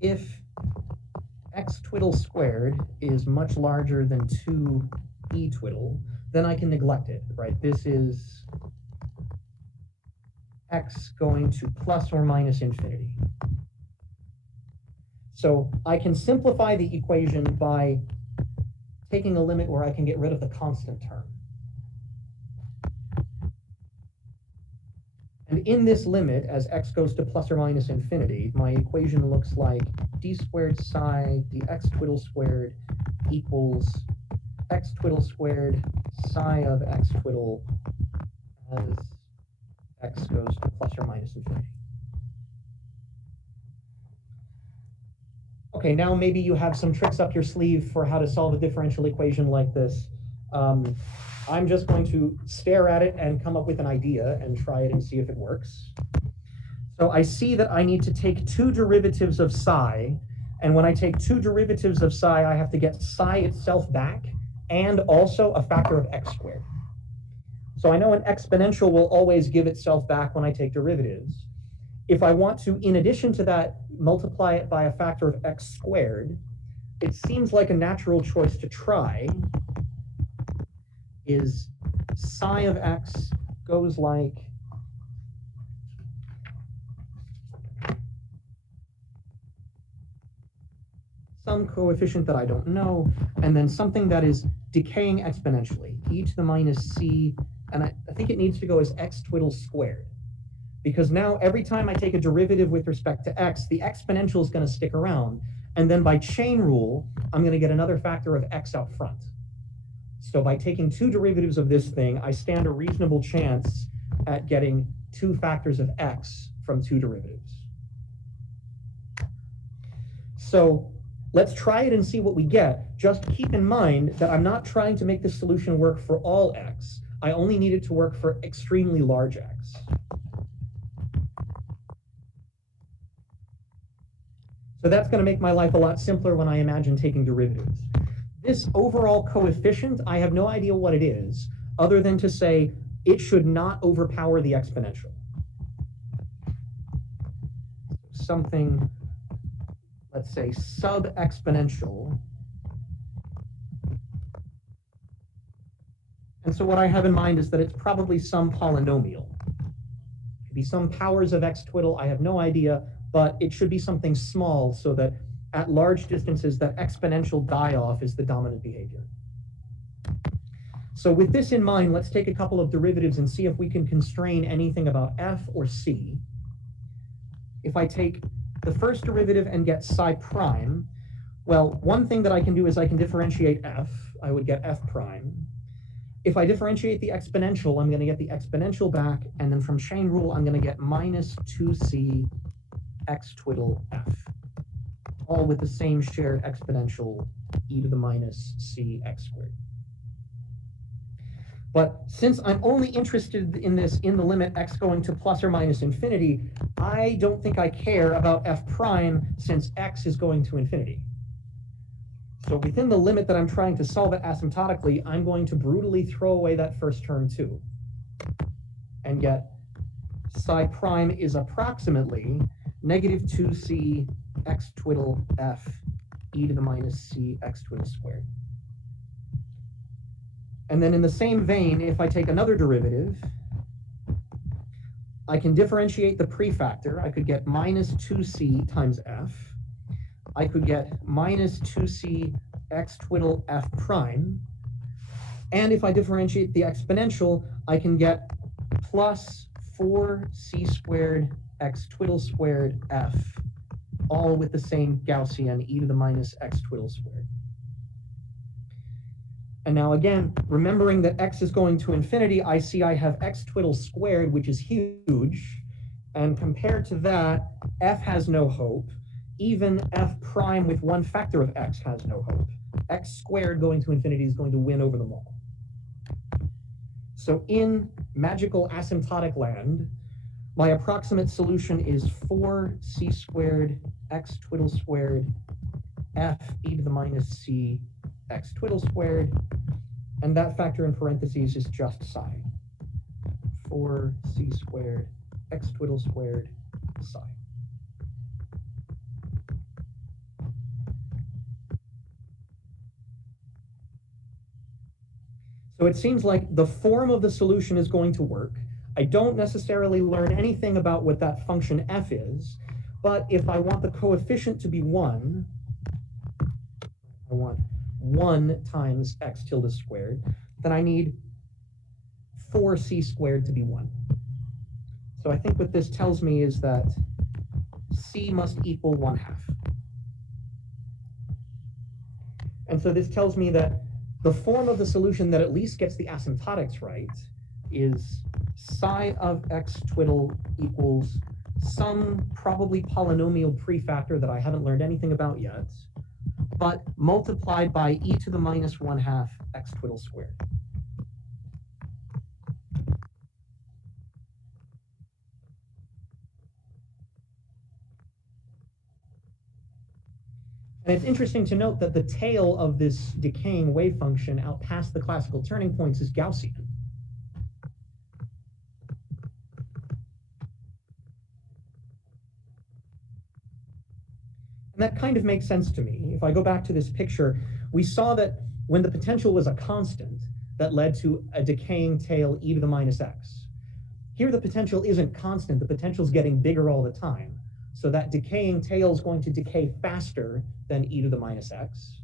If x twiddle squared is much larger than 2e twiddle, then I can neglect it, right? This is x going to plus or minus infinity. So I can simplify the equation by taking a limit where I can get rid of the constant term. And in this limit, as x goes to plus or minus infinity, my equation looks like d squared psi dx twiddle squared equals x twiddle squared psi of x twiddle as x goes to plus or minus infinity. Okay, now maybe you have some tricks up your sleeve for how to solve a differential equation like this. I'm just going to stare at it and come up with an idea and try it and see if it works. So I see that I need to take two derivatives of psi, and when I take two derivatives of psi, I have to get psi itself back and also a factor of x squared. So I know an exponential will always give itself back when I take derivatives. If I want to, in addition to that, multiply it by a factor of x squared, it seems like a natural choice to try is psi of x goes like some coefficient that I don't know, and then something that is decaying exponentially, e to the minus c, and I think it needs to go as x twiddle squared. Because now every time I take a derivative with respect to x, the exponential is going to stick around. And then by chain rule, I'm going to get another factor of x out front. So by taking two derivatives of this thing, I stand a reasonable chance at getting two factors of x from two derivatives. So let's try it and see what we get. Just keep in mind that I'm not trying to make this solution work for all x. I only need it to work for extremely large x. So that's going to make my life a lot simpler when I imagine taking derivatives. This overall coefficient, I have no idea what it is, other than to say it should not overpower the exponential. Something, let's say, sub-exponential. And so what I have in mind is that it's probably some polynomial. It could be some powers of x twiddle, I have no idea, but it should be something small so that at large distances that exponential die-off is the dominant behavior. So with this in mind, let's take a couple of derivatives and see if we can constrain anything about f or c. If I take the first derivative and get psi prime, well, one thing that I can do is I can differentiate f. I would get f prime. If I differentiate the exponential, I'm going to get the exponential back, and then from chain rule, I'm going to get minus 2c x twiddle f, all with the same shared exponential e to the minus c x squared. But since I'm only interested in this in the limit x going to plus or minus infinity, I don't think I care about f prime since x is going to infinity. So within the limit that I'm trying to solve it asymptotically, I'm going to brutally throw away that first term too, and get psi prime is approximately negative 2c x twiddle f e to the minus c x twiddle squared. And then in the same vein, if I take another derivative, I can differentiate the prefactor. I could get minus 2c times f. I could get minus 2c x twiddle f prime. And if I differentiate the exponential, I can get plus 4c squared x twiddle squared f, all with the same Gaussian e to the minus x twiddle squared. And now again, remembering that x is going to infinity, I see I have x twiddle squared, which is huge. And compared to that, f has no hope. Even f prime with one factor of x has no hope. X squared going to infinity is going to win over them all. So in magical asymptotic land, my approximate solution is 4c squared x twiddle squared f e to the minus c x twiddle squared, and that factor in parentheses is just psi. 4c squared x twiddle squared psi. So it seems like the form of the solution is going to work. I don't necessarily learn anything about what that function f is, but if I want the coefficient to be 1, I want 1 times x tilde squared, then I need 4c squared to be 1. So I think what this tells me is that c must equal 1/2. And so this tells me that the form of the solution that at least gets the asymptotics right is psi of x twiddle equals some probably polynomial prefactor that I haven't learned anything about yet, but multiplied by e to the minus 1/2 x twiddle squared. And it's interesting to note that the tail of this decaying wave function out past the classical turning points is Gaussian. And that kind of makes sense to me. If I go back to this picture, we saw that when the potential was a constant, that led to a decaying tail e to the minus x. Here the potential isn't constant, the potential is getting bigger all the time. So that decaying tail is going to decay faster than e to the minus x.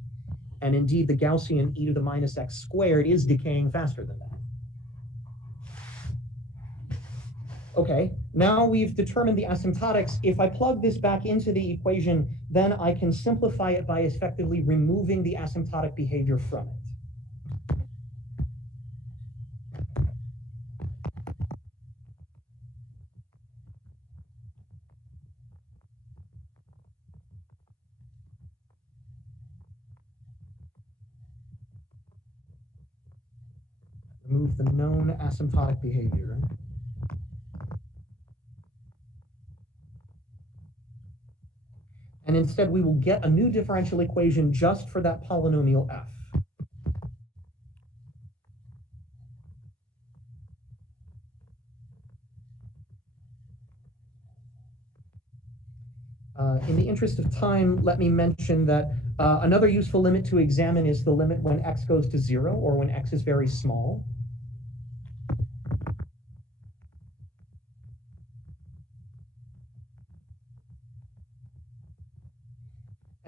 And indeed, the Gaussian e to the minus x squared is decaying faster than that. Okay, now we've determined the asymptotics. If I plug this back into the equation, then I can simplify it by effectively removing the asymptotic behavior from it. Remove the known asymptotic behavior. And instead, we will get a new differential equation just for that polynomial f. In the interest of time, let me mention that another useful limit to examine is the limit when x goes to 0 or when x is very small.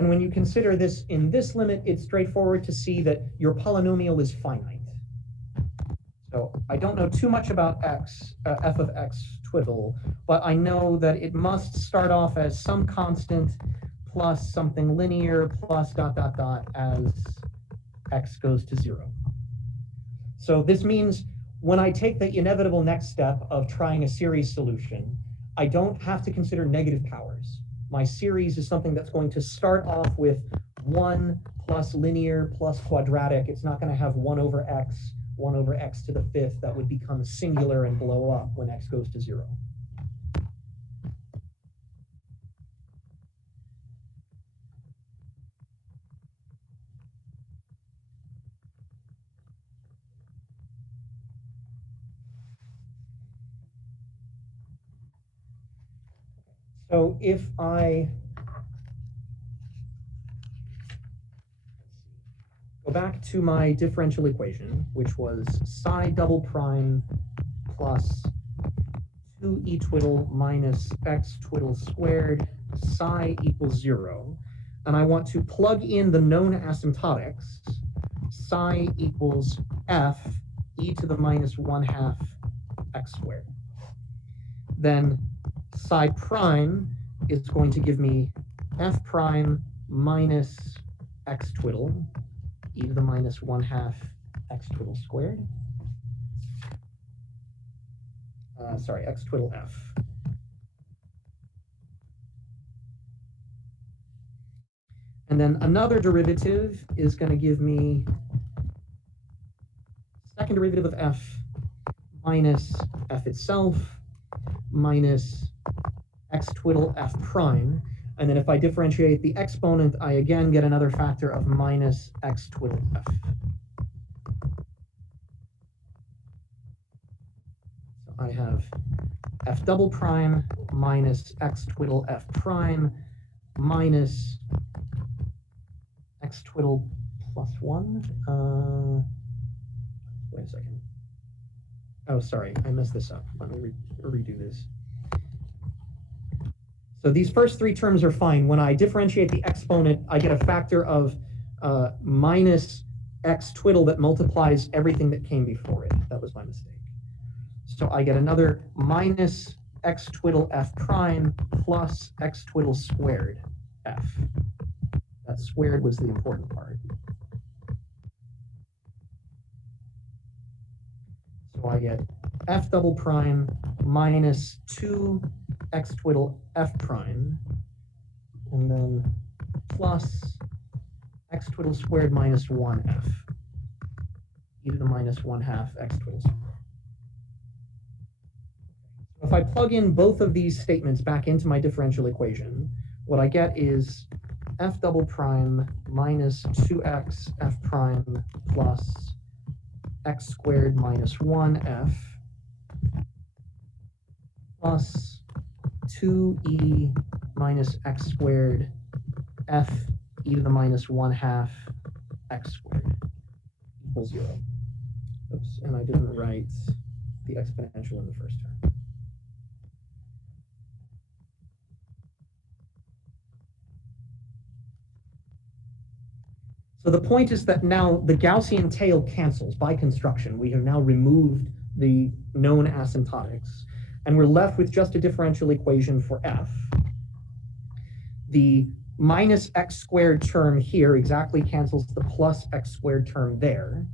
And when you consider this in this limit, it's straightforward to see that your polynomial is finite. So I don't know too much about x, f of x twiddle, but I know that it must start off as some constant plus something linear plus dot dot dot as x goes to 0. So this means when I take the inevitable next step of trying a series solution, I don't have to consider negative powers. My series is something that's going to start off with 1 plus linear plus quadratic. It's not going to have 1 over x to the 5th. That would become singular and blow up when x goes to 0. So if I go back to my differential equation, which was psi double prime plus 2e twiddle minus x twiddle squared psi equals 0, and I want to plug in the known asymptotics, psi equals f e to the minus 1/2 x squared. Then psi prime is going to give me f prime minus x twiddle e to the minus 1/2 x twiddle squared. X twiddle f. And then another derivative is going to give me second derivative of f minus f itself minus x twiddle f prime. And then if I differentiate the exponent, I again get another factor of minus x twiddle f. So I have f double prime minus x twiddle f prime minus x twiddle plus 1. Wait a second. Oh, sorry, I messed this up. Let me redo this. So these first 3 terms are fine. When I differentiate the exponent, I get a factor of minus x twiddle that multiplies everything that came before it. That was my mistake. So I get another minus x twiddle f prime plus x twiddle squared f. That squared was the important part. So I get f double prime minus 2 x twiddle f prime, and then plus x twiddle squared minus 1f e to the minus 1/2 x twiddle squared. So if I plug in both of these statements back into my differential equation, what I get is f double prime minus 2x f prime plus x squared minus 1f plus 2e minus x squared f e to the minus 1/2 x squared equals 0. Oops, and I didn't write the exponential in the first term. So the point is that now the Gaussian tail cancels by construction. We have now removed the known asymptotics, and we're left with just a differential equation for f. The minus x squared term here exactly cancels the plus x squared term there.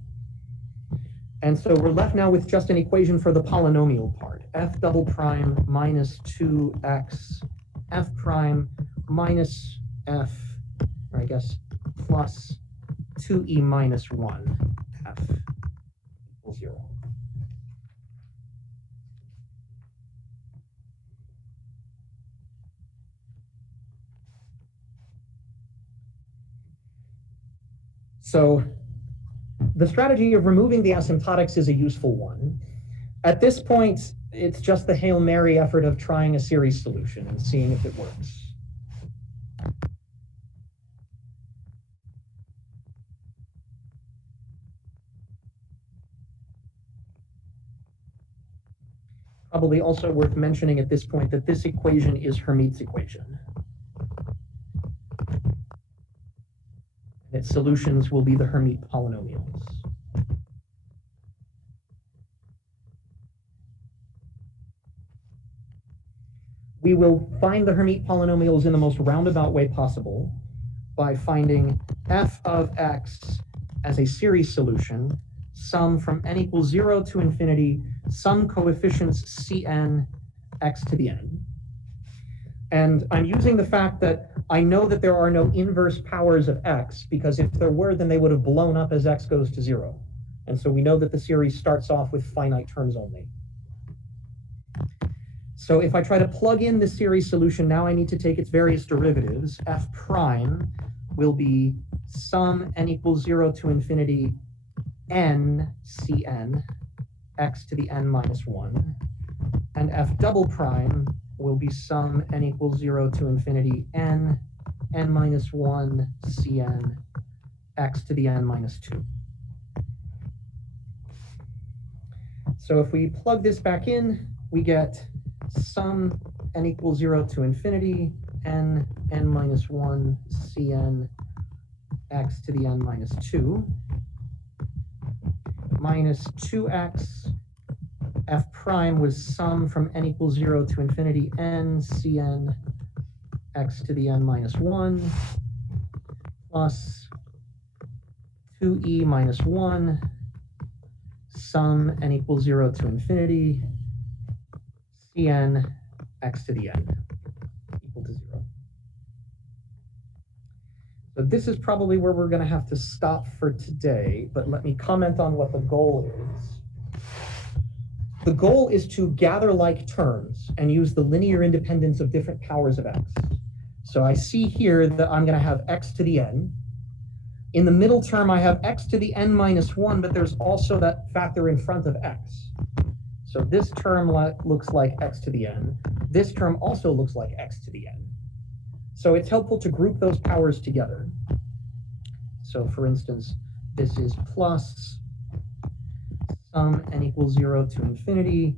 And so we're left now with just an equation for the polynomial part. F double prime minus 2x f prime minus f, or I guess plus 2e minus 1 f equals 0. So the strategy of removing the asymptotics is a useful one. At this point, it's just the Hail Mary effort of trying a series solution and seeing if it works. Probably also worth mentioning at this point that this equation is Hermite's equation. its solutions will be the Hermite polynomials. We will find the Hermite polynomials in the most roundabout way possible by finding f of x as a series solution, sum from n equals 0 to infinity, some coefficients Cn x to the n. And I'm using the fact that I know that there are no inverse powers of x, because if there were, then they would have blown up as x goes to 0. And so we know that the series starts off with finite terms only. So if I try to plug in the series solution, now I need to take its various derivatives. F prime will be sum n equals 0 to infinity n Cn x to the n minus 1. And f double prime will be sum n equals 0 to infinity n minus 1 Cn x to the n minus 2. So if we plug this back in, we get sum n equals 0 to infinity n minus 1 Cn x to the n minus 2 minus 2x. F prime was sum from n equals 0 to infinity n Cn x to the n minus 1 plus 2e minus 1 sum n equals 0 to infinity Cn x to the n equal to 0. So this is probably where we're going to have to stop for today, but let me comment on what the goal is. The goal is to gather like terms and use the linear independence of different powers of x. So I see here that I'm going to have x to the n. In the middle term, I have x to the n minus 1, but there's also that factor in front of x. So this term looks like x to the n. This term also looks like x to the n. So it's helpful to group those powers together. So for instance, this is plus sum n equals 0 to infinity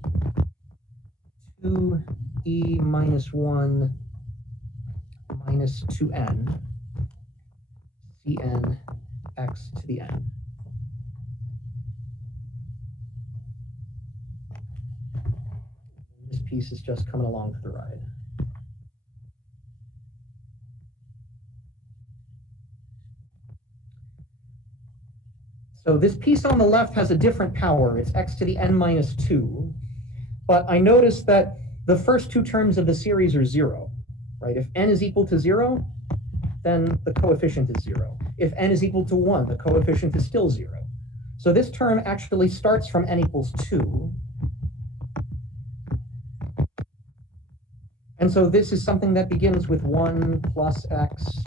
2e minus 1 minus 2n Cn x to the n. This piece is just coming along for the ride. So this piece on the left has a different power. It's x to the n minus 2. But I notice that the first two terms of the series are 0, right? If n is equal to 0, then the coefficient is 0. If n is equal to 1, the coefficient is still 0. So this term actually starts from n equals 2. And so this is something that begins with 1 plus x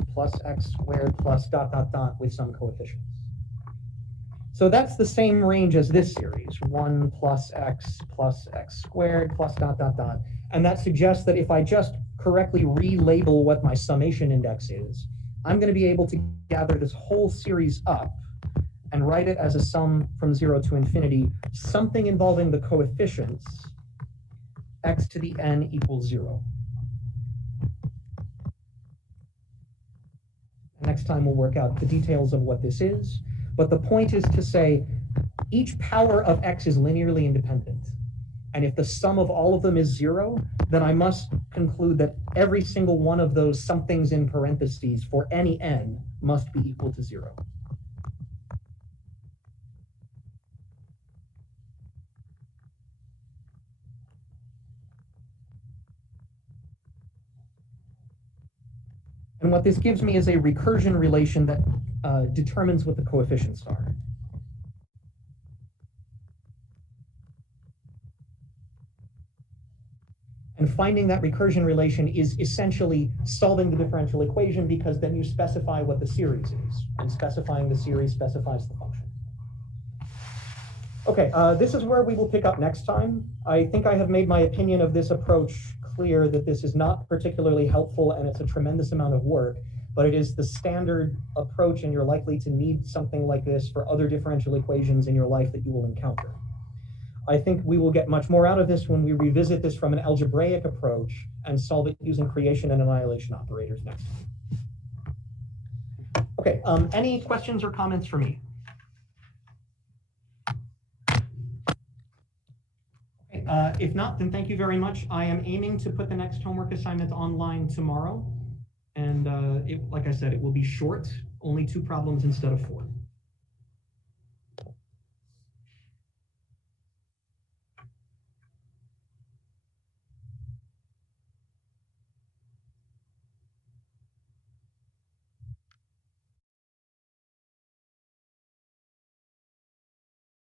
squared plus dot, dot, dot with some coefficients. So that's the same range as this series, 1 plus x squared plus dot, dot, dot. And that suggests that if I just correctly relabel what my summation index is, I'm going to be able to gather this whole series up and write it as a sum from 0 to infinity, something involving the coefficients x to the n equals 0. Next time we'll work out the details of what this is. But the point is to say each power of x is linearly independent. And if the sum of all of them is 0, then I must conclude that every single one of those somethings in parentheses for any n must be equal to 0. And what this gives me is a recursion relation that determines what the coefficients are. And finding that recursion relation is essentially solving the differential equation, because then you specify what the series is. And specifying the series specifies the function. Okay, this is where we will pick up next time. I think I have made my opinion of this approach clear, that this is not particularly helpful and it's a tremendous amount of work, but it is the standard approach, and you're likely to need something like this for other differential equations in your life that you will encounter. I think we will get much more out of this when we revisit this from an algebraic approach and solve it using creation and annihilation operators next time. Okay, any questions or comments for me? Okay, if not, then thank you very much. I am aiming to put the next homework assignment online tomorrow. And like I said, it will be short, only 2 problems instead of 4.